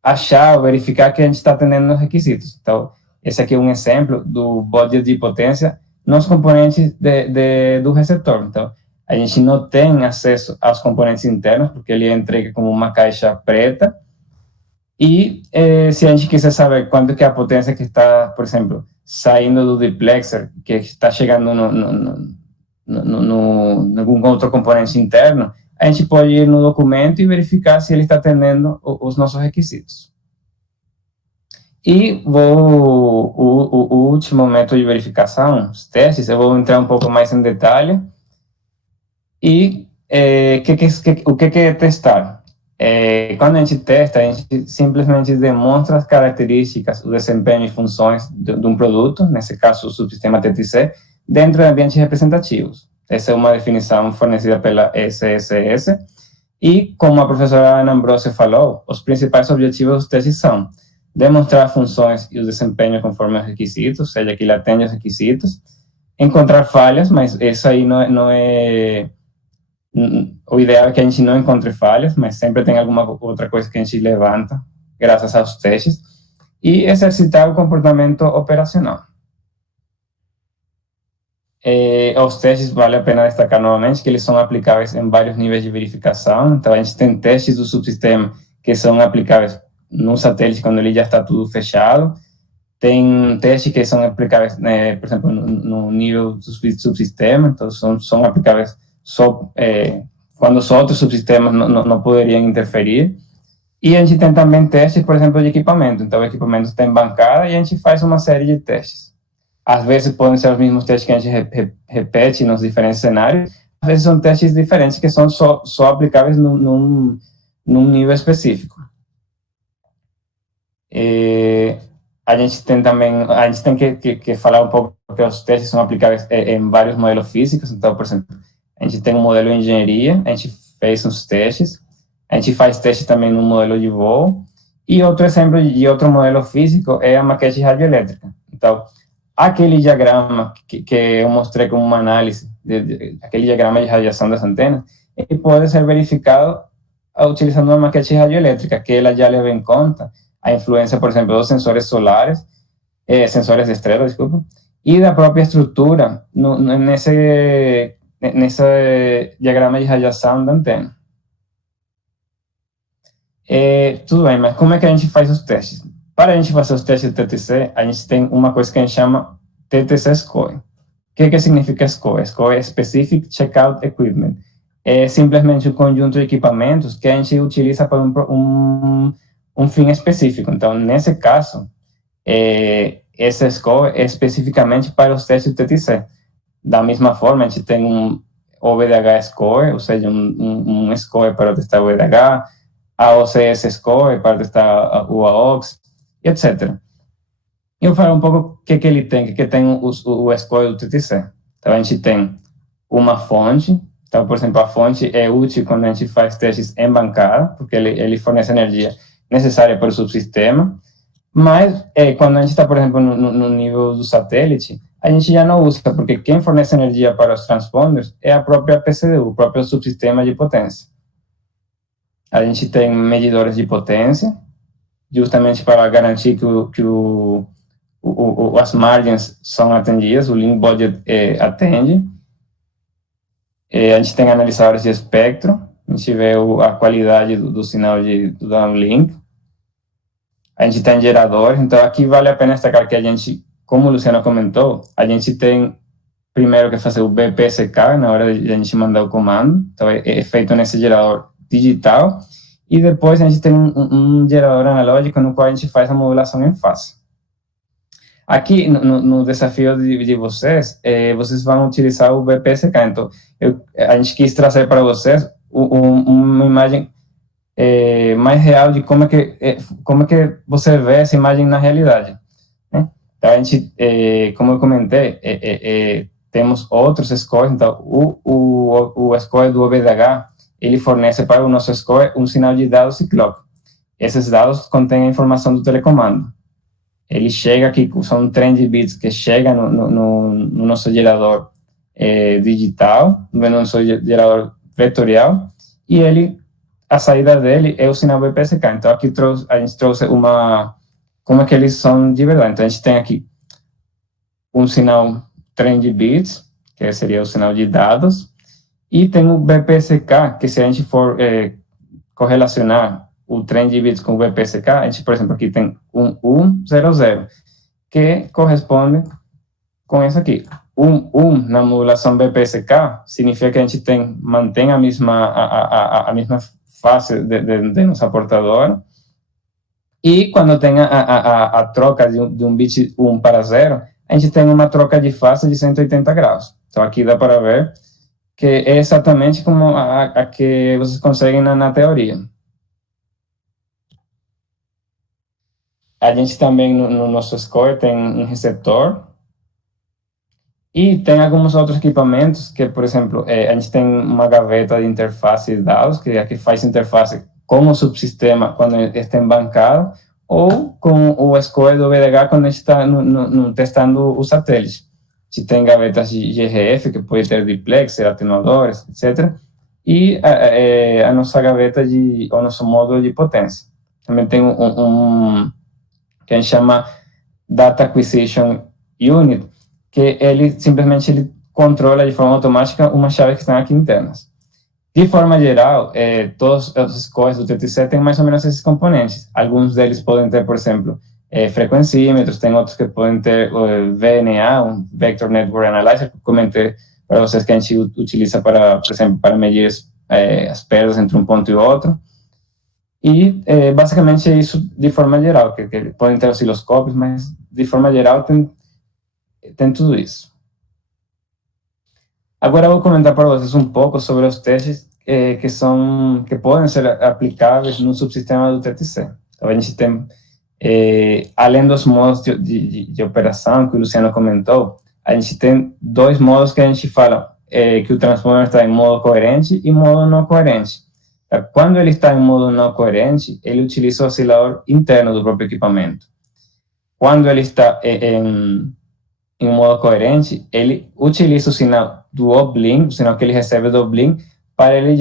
achar ou verificar que a gente está atendendo os requisitos. Então, esse aqui é um exemplo do budget de potência nos componentes do receptor. Então, a gente não tem acesso aos componentes internos, porque ele é entregue como uma caixa preta. E se a gente quiser saber quanto que é a potência que está, por exemplo, saindo do duplexer, que está chegando em algum outro componente interno, a gente pode ir no documento e verificar se ele está atendendo os nossos requisitos. E o último método de verificação, os testes, eu vou entrar um pouco mais em detalhe. E o que é testar? Quando a gente testa, a gente simplesmente demonstra as características, o desempenho e funções de um produto, nesse caso o subsistema TTC, dentro de ambientes representativos. Essa é uma definição fornecida pela SSS. E, como a professora Ana Ambrosio falou, os principais objetivos dos testes são demonstrar funções e o desempenho conforme os requisitos, ou seja, que ele atende aos requisitos, encontrar falhas, mas isso aí não é... O ideal é que a gente não encontre falhas, mas sempre tem alguma outra coisa que a gente levanta, graças aos testes, e exercitar o comportamento operacional. Os testes, vale a pena destacar novamente que eles são aplicáveis em vários níveis de verificação. Então, a gente tem testes do subsistema que são aplicáveis no satélite quando ele já está tudo fechado. Tem testes que são aplicáveis, por exemplo, no nível do subsistema. Então, são aplicáveis só quando os outros subsistemas não poderiam interferir. E a gente tem também testes, por exemplo, de equipamento. Então, o equipamento está em bancada e a gente faz uma série de testes. Às vezes podem ser os mesmos testes que a gente repete nos diferentes cenários, às vezes são testes diferentes que são só aplicáveis num nível específico. E a gente tem também, a gente tem que falar um pouco que os testes são aplicáveis em vários modelos físicos. Então, por exemplo, a gente tem um modelo de engenharia, a gente fez uns testes, a gente faz testes também no modelo de voo, e outro exemplo de outro modelo físico é a maquete radioelétrica. Então, aquele diagrama que eu mostrei como uma análise, aquele diagrama de radiação das antenas, ele pode ser verificado utilizando uma maquete radioelétrica, que ela já leva em conta a influência, por exemplo, dos sensores solares, sensores de estrela, desculpa, e da própria estrutura nesse diagrama de radiação da antena. Tudo bem, mas como é que a gente faz os testes? Para a gente fazer os testes de TTC, a gente tem uma coisa que a gente chama TTC SCOE. O que significa SCOE? SCOE é Specific Checkout Equipment. É simplesmente um conjunto de equipamentos que a gente utiliza para um fim específico. Então, nesse caso, esse SCOE é especificamente para os testes de TTC. Da mesma forma, a gente tem um OVDH SCOE, ou seja, um SCOE para testar o OVDH, a OCS SCOE para testar o AOX, etc. Eu vou falar um pouco o que ele tem, que tem o SCOE do TTC. Então, a gente tem uma fonte. Então, por exemplo, a fonte é útil quando a gente faz testes em bancada, porque ele fornece energia necessária para o subsistema. Mas, quando a gente está, por exemplo, no nível do satélite, a gente já não usa, porque quem fornece energia para os transponders é a própria PCDU, o próprio subsistema de potência. A gente tem medidores de potência, justamente para garantir que as margens são atendidas, o link budget atende. A gente tem analisadores de espectro, a gente vê a qualidade do sinal do downlink. A gente tem geradores, então aqui vale a pena destacar que a gente, como o Luciano comentou, a gente tem primeiro que fazer o BPSK na hora de a gente mandar o comando, então é feito nesse gerador digital, e depois a gente tem um gerador analógico no qual a gente faz a modulação em fase. Aqui, no desafio de vocês, vocês vão utilizar o BPSK, então a gente quis trazer para vocês uma imagem mais real de como é que você vê essa imagem na realidade, né? Então, a gente, como eu comentei, temos outros SCOEs. Então, o SCOE do OVDH, ele fornece para o nosso SCOE um sinal de dados ciclópico. Esses dados contêm a informação do telecomando. Ele chega aqui, são um trem de bits que chega no nosso gerador digital, no nosso gerador vetorial, e a saída dele é o sinal BPSK. Então, aqui a gente trouxe como é que eles são de verdade. Então, a gente tem aqui um sinal trem de bits, que seria o sinal de dados, e tem o BPSK, que se a gente for correlacionar o trem de bits com o BPSK, a gente, por exemplo, aqui tem 1100, que corresponde com isso aqui. 1 na modulação BPSK significa que a gente mantém a mesma fase de nossa portadora, e quando tem a troca de um bit 1 para 0, a gente tem uma troca de fase de 180 graus. Então, aqui dá para ver que é exatamente como a que vocês conseguem na teoria. A gente também, no nosso SCOE, tem um receptor, e tem alguns outros equipamentos que, por exemplo, a gente tem uma gaveta de interface de dados, que aqui faz interface com o subsistema quando está embancado, ou com o SCOE do VDH quando a gente está testando o satélite. A gente tem gavetas de GRF, que pode ter diplexer, atenuadores, etc. E a nossa gaveta o nosso módulo de potência. Também tem que a gente chama Data Acquisition Unit, que ele simplesmente controla de forma automática umas chaves que estão aqui internas. De forma geral, todos os scores do TTC têm mais ou menos esses componentes. Alguns deles podem ter, por exemplo, frequencímetros, tem outros que podem ter VNA, um Vector Network Analyzer, que eu comentei para vocês que a gente utiliza, por exemplo, para medir as perdas entre um ponto e outro. E, basicamente, é isso de forma geral, que podem ter osciloscópios, mas, de forma geral, tem tudo isso. Agora eu vou comentar para vocês um pouco sobre os testes que podem ser aplicáveis no subsistema do TTC. Então, a gente tem, além dos modos de operação que o Luciano comentou, a gente tem dois modos que a gente fala que o transponder está em modo coerente e modo não coerente. Quando ele está em modo não coerente, ele utiliza o oscilador interno do próprio equipamento. Quando ele está em modo coerente, ele utiliza o sinal do uplink, o sinal que ele recebe do uplink, para ele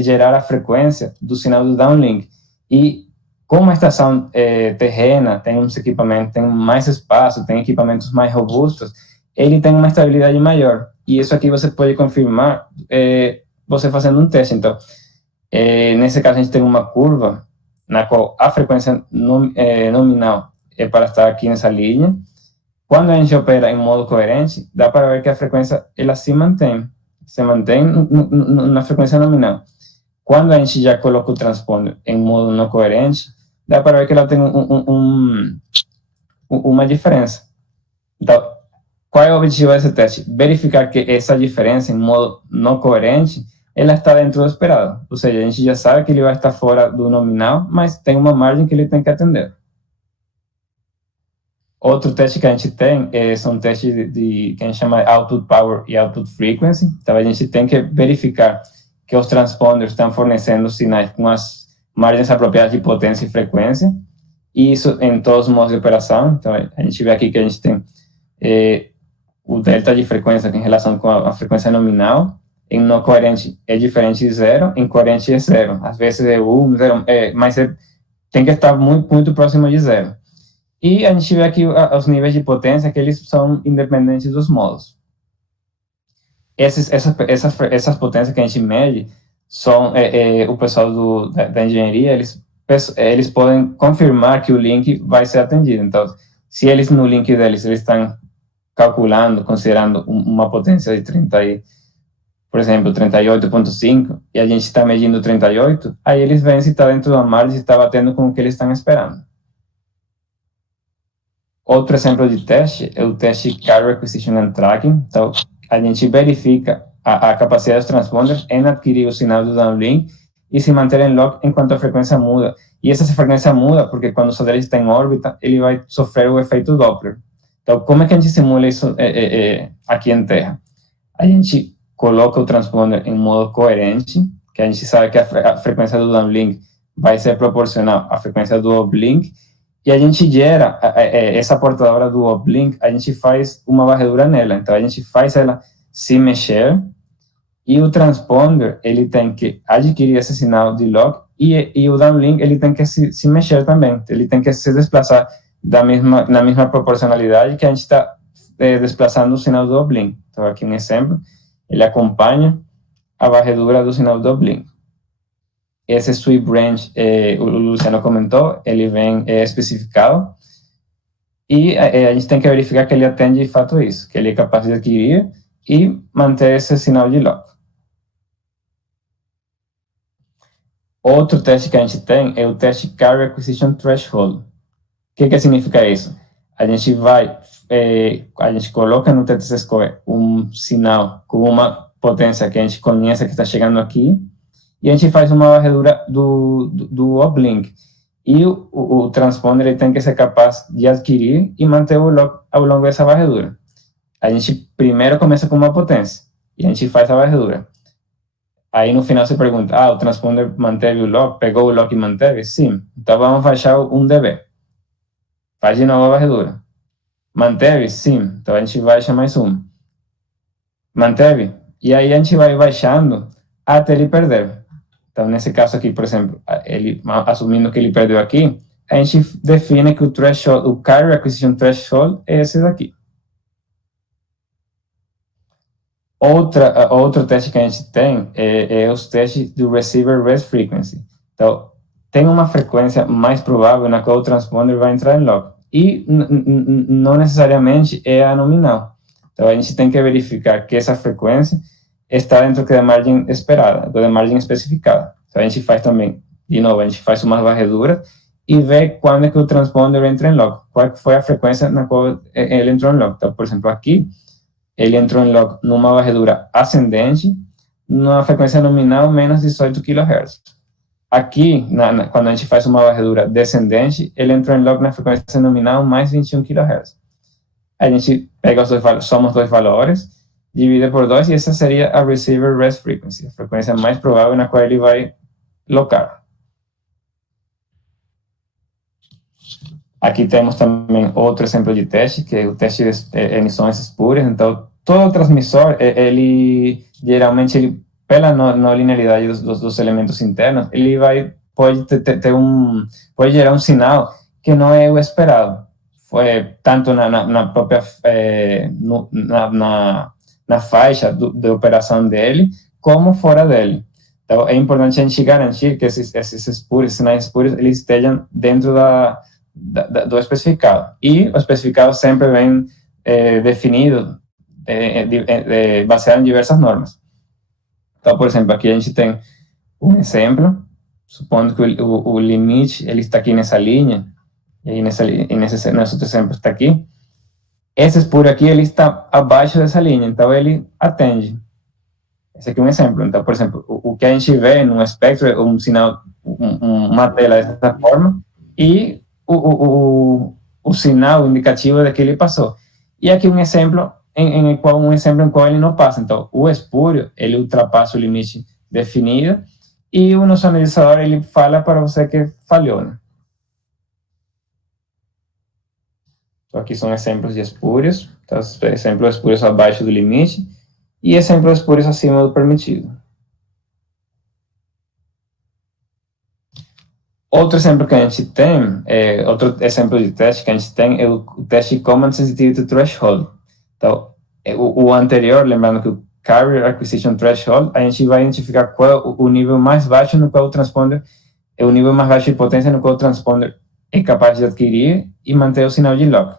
gerar a frequência do sinal do downlink. E como a estação terrena tem uns equipamentos, tem mais espaço, tem equipamentos mais robustos, ele tem uma estabilidade maior. E isso aqui você pode confirmar você fazendo um teste. Então, nesse caso, a gente tem uma curva na qual a frequência nominal é para estar aqui nessa linha. Quando a gente opera em modo coerente, dá para ver que a frequência ela se mantém na frequência nominal. Quando a gente já coloca o transponder em modo não coerente, dá para ver que ela tem uma diferença. Então, qual é o objetivo desse teste? Verificar que essa diferença em modo não coerente, ela está dentro do esperado. Ou seja, a gente já sabe que ele vai estar fora do nominal, mas tem uma margem que ele tem que atender. Outro teste que a gente tem são testes que a gente chama de output power e output frequency. Então, a gente tem que verificar que os transponders estão fornecendo sinais com as margens apropriadas de potência e frequência. E isso em todos os modos de operação. Então, a gente vê aqui que a gente tem o delta de frequência em relação com a frequência nominal. Em não coerente é diferente de zero, em coerente é zero. Às vezes é 1, 0, mas tem que estar muito, muito próximo de zero. E a gente vê aqui os níveis de potência, que eles são independentes dos modos. Essas potências que a gente mede, são o pessoal da engenharia, eles podem confirmar que o link vai ser atendido. Então, se eles no link deles, eles estão calculando, considerando uma potência de por exemplo, 38,5, e a gente está medindo 38, aí eles veem se está dentro da margem, se está batendo com o que eles estão esperando. Outro exemplo de teste é o teste Carrier Acquisition and Tracking. Então, a gente verifica a capacidade dos transponders em adquirir o sinal do downlink e se manter em lock enquanto a frequência muda. E essa frequência muda porque quando o satélite está em órbita, ele vai sofrer o efeito Doppler. Então, como é que a gente simula isso aqui em Terra? A gente coloca o transponder em modo coerente, que a gente sabe que a frequência do downlink vai ser proporcional à frequência do uplink, e a gente gera essa portadora do uplink, a gente faz uma varredura nela. Então, a gente faz ela se mexer, e o transponder, ele tem que adquirir esse sinal de lock, e o downlink, ele tem que se mexer também. Ele tem que se desplaçar na mesma proporcionalidade que a gente está desplaçando o sinal do uplink. Então, aqui um exemplo, ele acompanha a varredura do sinal do uplink. Esse sweep range, o Luciano comentou, ele vem especificado, e a gente tem que verificar que ele atende de fato isso, que ele é capaz de adquirir e manter esse sinal de lock. Outro teste que a gente tem é o teste Carrier Acquisition Threshold. O que significa isso? A gente coloca no TTC Score um sinal com uma potência que a gente conhece que está chegando aqui, e a gente faz uma varredura do uplink. E o transponder ele tem que ser capaz de adquirir e manter o lock ao longo dessa varredura. A gente primeiro começa com uma potência, e a gente faz a varredura. Aí no final você pergunta, o transponder manteve o lock, pegou o lock e manteve? Sim. Então vamos baixar 1 dB. Faz de novo a varredura. Manteve? Sim. Então a gente baixa mais 1. Manteve? E aí a gente vai baixando até ele perder. Então, nesse caso aqui, por exemplo, assumindo que ele perdeu aqui, a gente define que o threshold, o Carrier Acquisition Threshold é esse daqui. Outro teste que a gente tem é os testes do Receiver Rest Frequency. Então, tem uma frequência mais provável na qual o transponder vai entrar em lock. E não necessariamente é a nominal. Então, a gente tem que verificar que essa frequência está dentro da margem esperada, da margem especificada. Então, a gente faz também de novo, a gente faz umas varreduras e vê quando é que o transponder entra em lock, qual foi a frequência na qual ele entrou em lock. Então, por exemplo, aqui, ele entrou em lock numa varredura ascendente, numa frequência nominal menos 18 kHz. Aqui, quando a gente faz uma varredura descendente, ele entrou em lock na frequência nominal mais 21 kHz. A gente pega soma os dois valores, divide por 2, e essa seria a receiver rest frequency, a frequência mais provável na qual ele vai locar. Aqui temos também outro exemplo de teste, que é o teste de emissões espúrias. Então, todo transmissor, ele geralmente, pela não linearidade dos elementos internos, ele pode gerar um sinal que não é o esperado. Foi tanto na própria na faixa de operação dele, como fora dele. Então, é importante a gente garantir que esses sinais espúrios, eles estejam dentro do especificado. E o especificado sempre vem definido, baseado em diversas normas. Então, por exemplo, aqui a gente tem um exemplo, supondo que o limite ele está aqui nessa linha, e aí nesse outro exemplo está aqui. Esse espúrio aqui, ele está abaixo dessa linha, então ele atende. Esse aqui é um exemplo. Então, por exemplo, o que a gente vê num espectro é um sinal, uma tela dessa forma, e o sinal indicativo de que ele passou. E aqui um exemplo em qual ele não passa. Então, o espúrio, ele ultrapassa o limite definido, e o nosso analisador, ele fala para você que falhou, né? Então, aqui são exemplos de espúrios. Então, exemplos de espúrios abaixo do limite e exemplos de espúrios acima do permitido. Outro exemplo que a gente tem, outro exemplo de teste que a gente tem é o teste Command Sensitivity Threshold. Então, o anterior, lembrando que o Carrier Acquisition Threshold, a gente vai identificar qual é o nível mais baixo no qual o transponder, é o nível mais baixo de potência no qual o transponder é capaz de adquirir e manter o sinal de lock.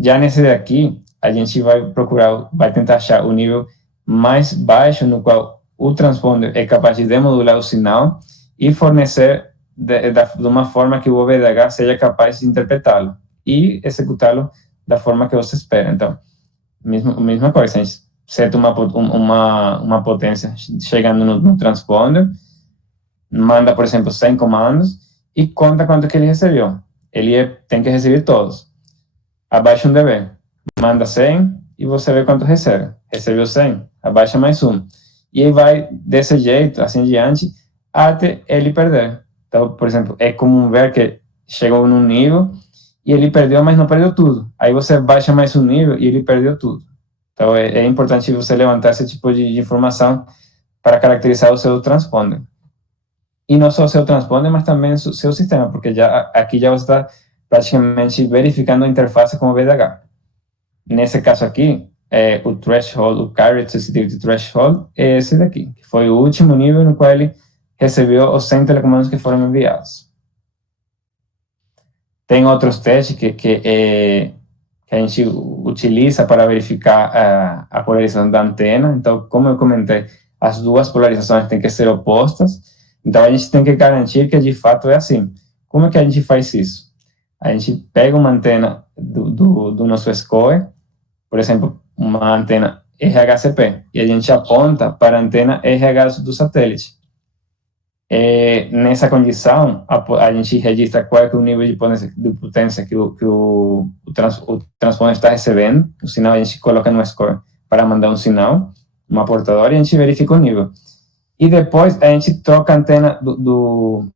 Já nesse daqui, a gente vai tentar achar o nível mais baixo no qual o transponder é capaz de demodular o sinal e fornecer de uma forma que o OVDH seja capaz de interpretá-lo e executá-lo da forma que você espera. Então, mesma coisa, a gente seta uma potência chegando no transponder, manda, por exemplo, 100 comandos e conta quanto que ele recebeu. Ele tem que receber todos. Abaixa 1 dB, manda 100 e você vê quanto recebe. Recebeu 100, abaixa mais 1. E aí vai desse jeito, assim diante, até ele perder. Então, por exemplo, é comum ver que chegou num nível e ele perdeu, mas não perdeu tudo. Aí você baixa mais um nível e ele perdeu tudo. Então, é importante você levantar esse tipo de informação para caracterizar o seu transponder. E não só o seu transponder, mas também o seu sistema, porque aqui já você está praticamente verificando a interface com o VDH. Nesse caso aqui, o threshold, o Carrier Sensitivity Threshold, é esse daqui, que foi o último nível no qual ele recebeu os 100 telecomandos que foram enviados. Tem outros testes que a gente utiliza para verificar a polarização da antena. Então, como eu comentei, as duas polarizações têm que ser opostas. Então, a gente tem que garantir que de fato é assim. Como é que a gente faz isso? A gente pega uma antena do nosso SCOE, por exemplo, uma antena RHCP, e a gente aponta para a antena RH do satélite. Nessa condição, a gente registra qual é o nível de potência que o transponder está recebendo. O sinal a gente coloca no score para mandar um sinal, uma portadora, e a gente verifica o nível. E depois a gente troca a antena do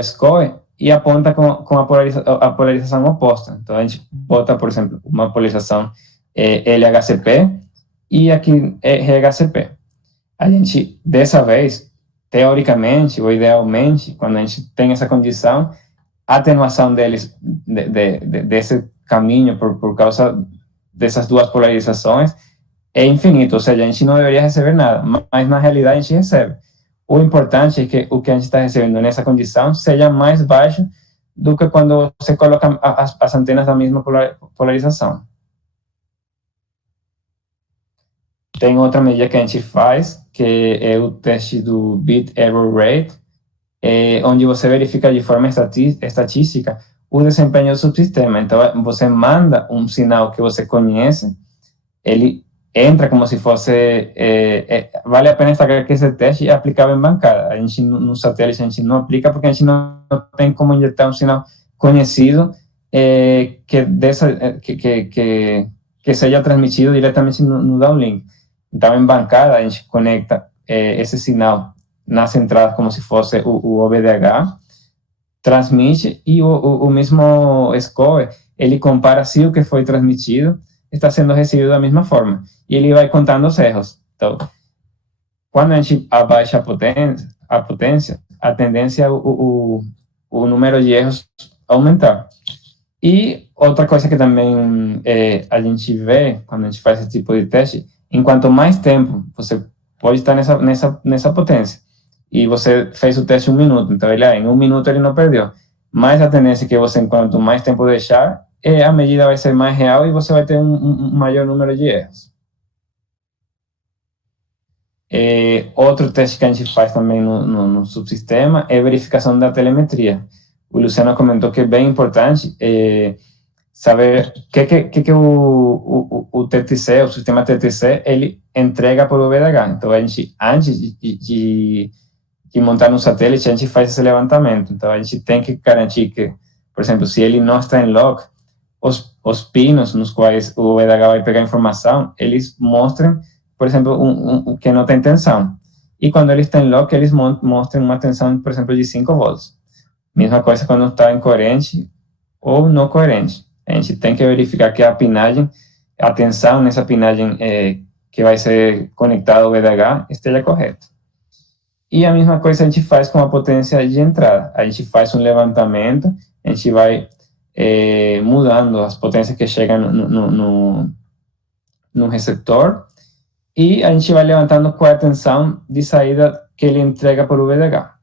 SCOE e aponta com a polarização oposta. Então a gente bota, por exemplo, uma polarização LHCP e aqui RHCP. A gente, dessa vez, teoricamente ou idealmente, quando a gente tem essa condição, a atenuação deles, desse caminho por causa dessas duas polarizações, é infinito, ou seja, a gente não deveria receber nada, mas na realidade a gente recebe. O importante é que o que a gente está recebendo nessa condição seja mais baixo do que quando você coloca as antenas da mesma polarização. Tem outra medida que a gente faz, que é o teste do Bit Error Rate. onde você verifica de forma estatística o desempenho do subsistema. Então, você manda um sinal que você conhece, ele entra como se fosse... vale a pena destacar que esse teste é aplicável em bancada. A gente, no satélite, a gente não aplica porque a gente não tem como injetar um sinal conhecido que seja transmitido diretamente no downlink. Então, em bancada, a gente conecta esse sinal nas entradas como se fosse o OBDH, transmite, e o mesmo score, ele compara se o que foi transmitido está sendo recebido da mesma forma, e ele vai contando os erros. Então, quando a gente abaixa a potência, a tendência é o número de erros aumentar. E outra coisa que também a gente vê quando a gente faz esse tipo de teste, enquanto mais tempo você pode estar nessa potência, e você fez o teste 1 minuto, então em 1 minuto ele não perdeu, mas a tendência é que você, quanto mais tempo deixar, a medida vai ser mais real e você vai ter um maior número de erros. Outro teste que a gente faz também no subsistema é a verificação da telemetria. O Luciano comentou que é bem importante saber o que o TTC, o sistema TTC, ele entrega por VDH. Então, a gente, antes de montar um satélite, a gente faz esse levantamento. Então, a gente tem que garantir que, por exemplo, se ele não está em lock, os pinos nos quais o VDH vai pegar informação, eles mostrem, por exemplo, que não tem tensão. E quando ele está em lock, eles mostram uma tensão, por exemplo, de 5 volts. Mesma coisa quando está incoerente ou não coerente. A gente tem que verificar que a pinagem, a tensão nessa pinagem que vai ser conectada ao VDH esteja correta. E a mesma coisa a gente faz com a potência de entrada. A gente faz um levantamento, a gente vai mudando as potências que chegam no receptor, e a gente vai levantando qual é a tensão de saída que ele entrega por VDH.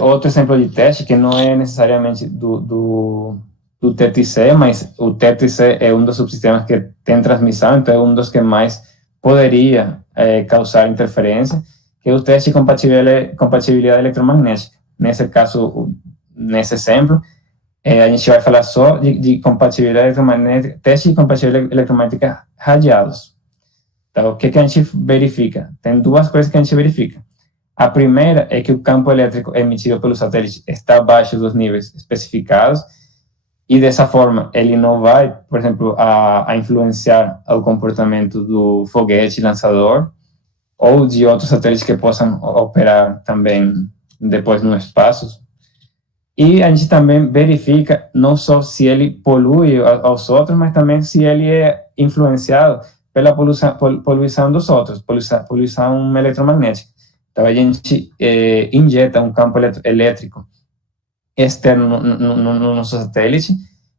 Outro exemplo de teste, que não é necessariamente do TTC, mas o TTC é um dos subsistemas que tem transmissão, então é um dos que mais poderia causar interferência, que é o teste de compatibilidade eletromagnética. Nesse caso, nesse exemplo, a gente vai falar só de compatibilidade eletromagnética, teste de compatibilidade eletromagnética radiados. Então, o que a gente verifica? Tem duas coisas que a gente verifica. A primeira é que o campo elétrico emitido pelo satélite está abaixo dos níveis especificados, e dessa forma ele não vai, por exemplo, a influenciar o comportamento do foguete lançador ou de outros satélites que possam operar também depois no espaço. E a gente também verifica não só se ele polui aos outros, mas também se ele é influenciado pela poluição dos outros, poluição eletromagnética. Então, a gente injeta um campo elétrico externo no nosso satélite,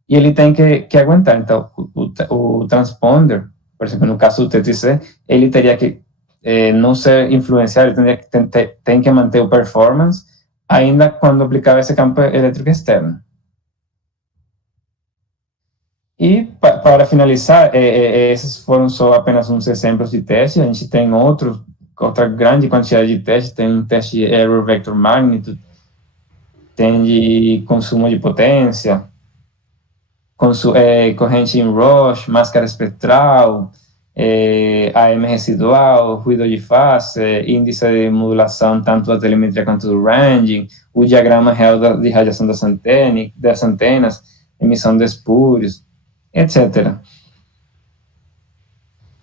e ele tem que aguentar. Então, o transponder, por exemplo, no caso do TTC, ele teria que não ser influenciado, ele tem que manter o performance, ainda quando aplicava esse campo elétrico externo. E, para finalizar, esses foram só apenas uns exemplos de teste. A gente tem outra grande quantidade de testes. Tem um teste de Error Vector Magnitude, tem de consumo de potência, corrente em Roche, máscara espectral, AM residual, ruído de fase, índice de modulação tanto da telemetria quanto do ranging, o diagrama real de radiação das antenas, emissão de espúrios, etc.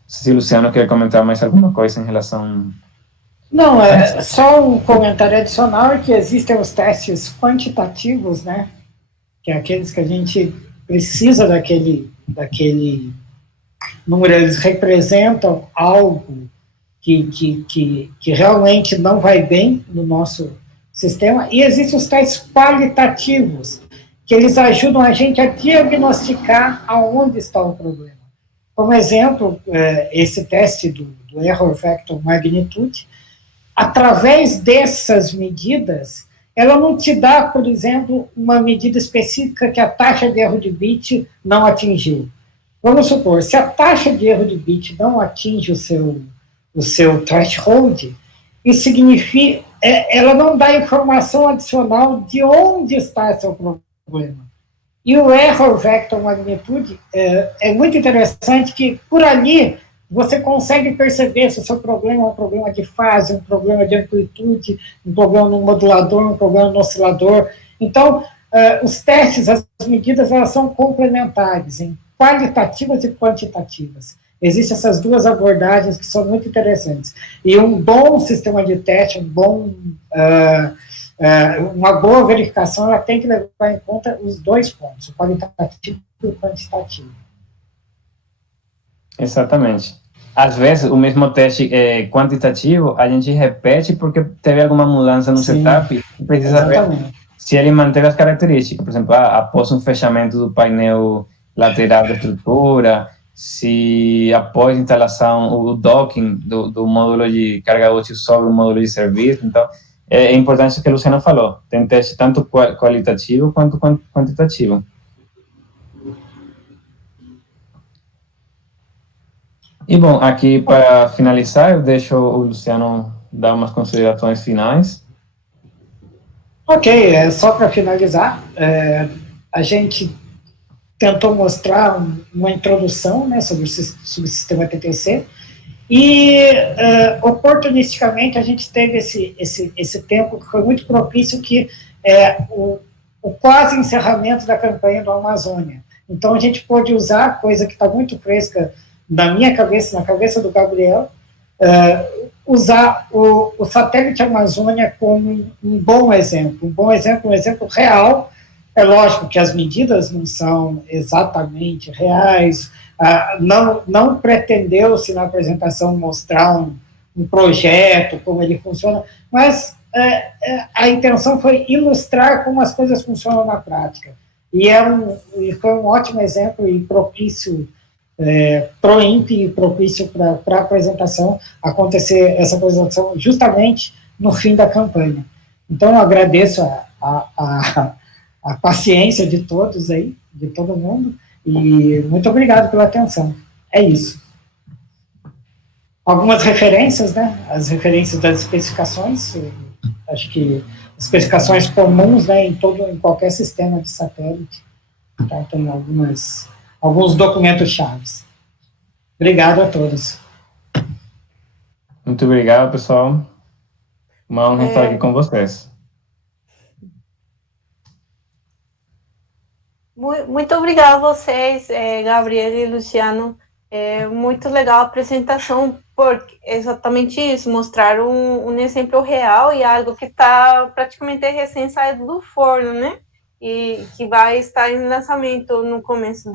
Se o Luciano quer comentar mais alguma coisa em relação... Não, só um comentário adicional é que existem os testes quantitativos, né? Que é aqueles que a gente precisa daquele número, eles representam algo que realmente não vai bem no nosso sistema, e existem os testes qualitativos, que eles ajudam a gente a diagnosticar aonde está o problema. Como exemplo, esse teste do Error Vector Magnitude, através dessas medidas, ela não te dá, por exemplo, uma medida específica que a taxa de erro de bit não atingiu. Vamos supor, se a taxa de erro de bit não atinge o seu threshold, isso significa, ela não dá informação adicional de onde está seu problema. E o error vector magnitude é muito interessante que, por ali, você consegue perceber se o seu problema é um problema de fase, um problema de amplitude, um problema no modulador, um problema no oscilador. Então, os testes, as medidas, elas são complementares, em qualitativas e quantitativas. Existem essas duas abordagens que são muito interessantes. E um bom sistema de teste, uma boa verificação, ela tem que levar em conta os dois pontos, o qualitativo e o quantitativo. Exatamente. Às vezes, o mesmo teste quantitativo, a gente repete porque teve alguma mudança no setup e precisa ver se ele manteve as características. Por exemplo, após um fechamento do painel lateral da estrutura, se após a instalação, o docking do módulo de carga útil sobre o módulo de serviço. Então, é importante o que o Luciano falou. Tem teste tanto qualitativo quanto quantitativo. E, bom, aqui para finalizar, eu deixo o Luciano dar umas considerações finais. Ok, só para finalizar, a gente tentou mostrar uma introdução, né, sobre o subsistema TTC, e oportunisticamente a gente teve esse tempo que foi muito propício, que é o quase encerramento da campanha do Amazônia. Então a gente pôde usar, coisa que está muito fresca na minha cabeça, na cabeça do Gabriel, usar o satélite Amazônia como um bom exemplo, um exemplo real. É lógico que as medidas não são exatamente reais, não pretendeu-se na apresentação mostrar um projeto, como ele funciona, mas a intenção foi ilustrar como as coisas funcionam na prática. E foi um ótimo exemplo e propício pro INPE, propício para a apresentação, acontecer essa apresentação justamente no fim da campanha. Então, eu agradeço a paciência de todos aí, de todo mundo, e muito obrigado pela atenção. É isso. Algumas referências, né? As referências das especificações, acho que especificações comuns, né, em qualquer sistema de satélite. Então, tem alguns documentos chaves. Obrigado a todos. Muito obrigado, pessoal. Uma honra estar aqui com vocês. Muito obrigada a vocês, Gabriel e Luciano. É muito legal a apresentação, porque exatamente isso, mostrar um exemplo real e algo que está praticamente recém-saído do forno, né? E que vai estar em lançamento no começo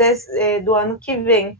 do ano que vem.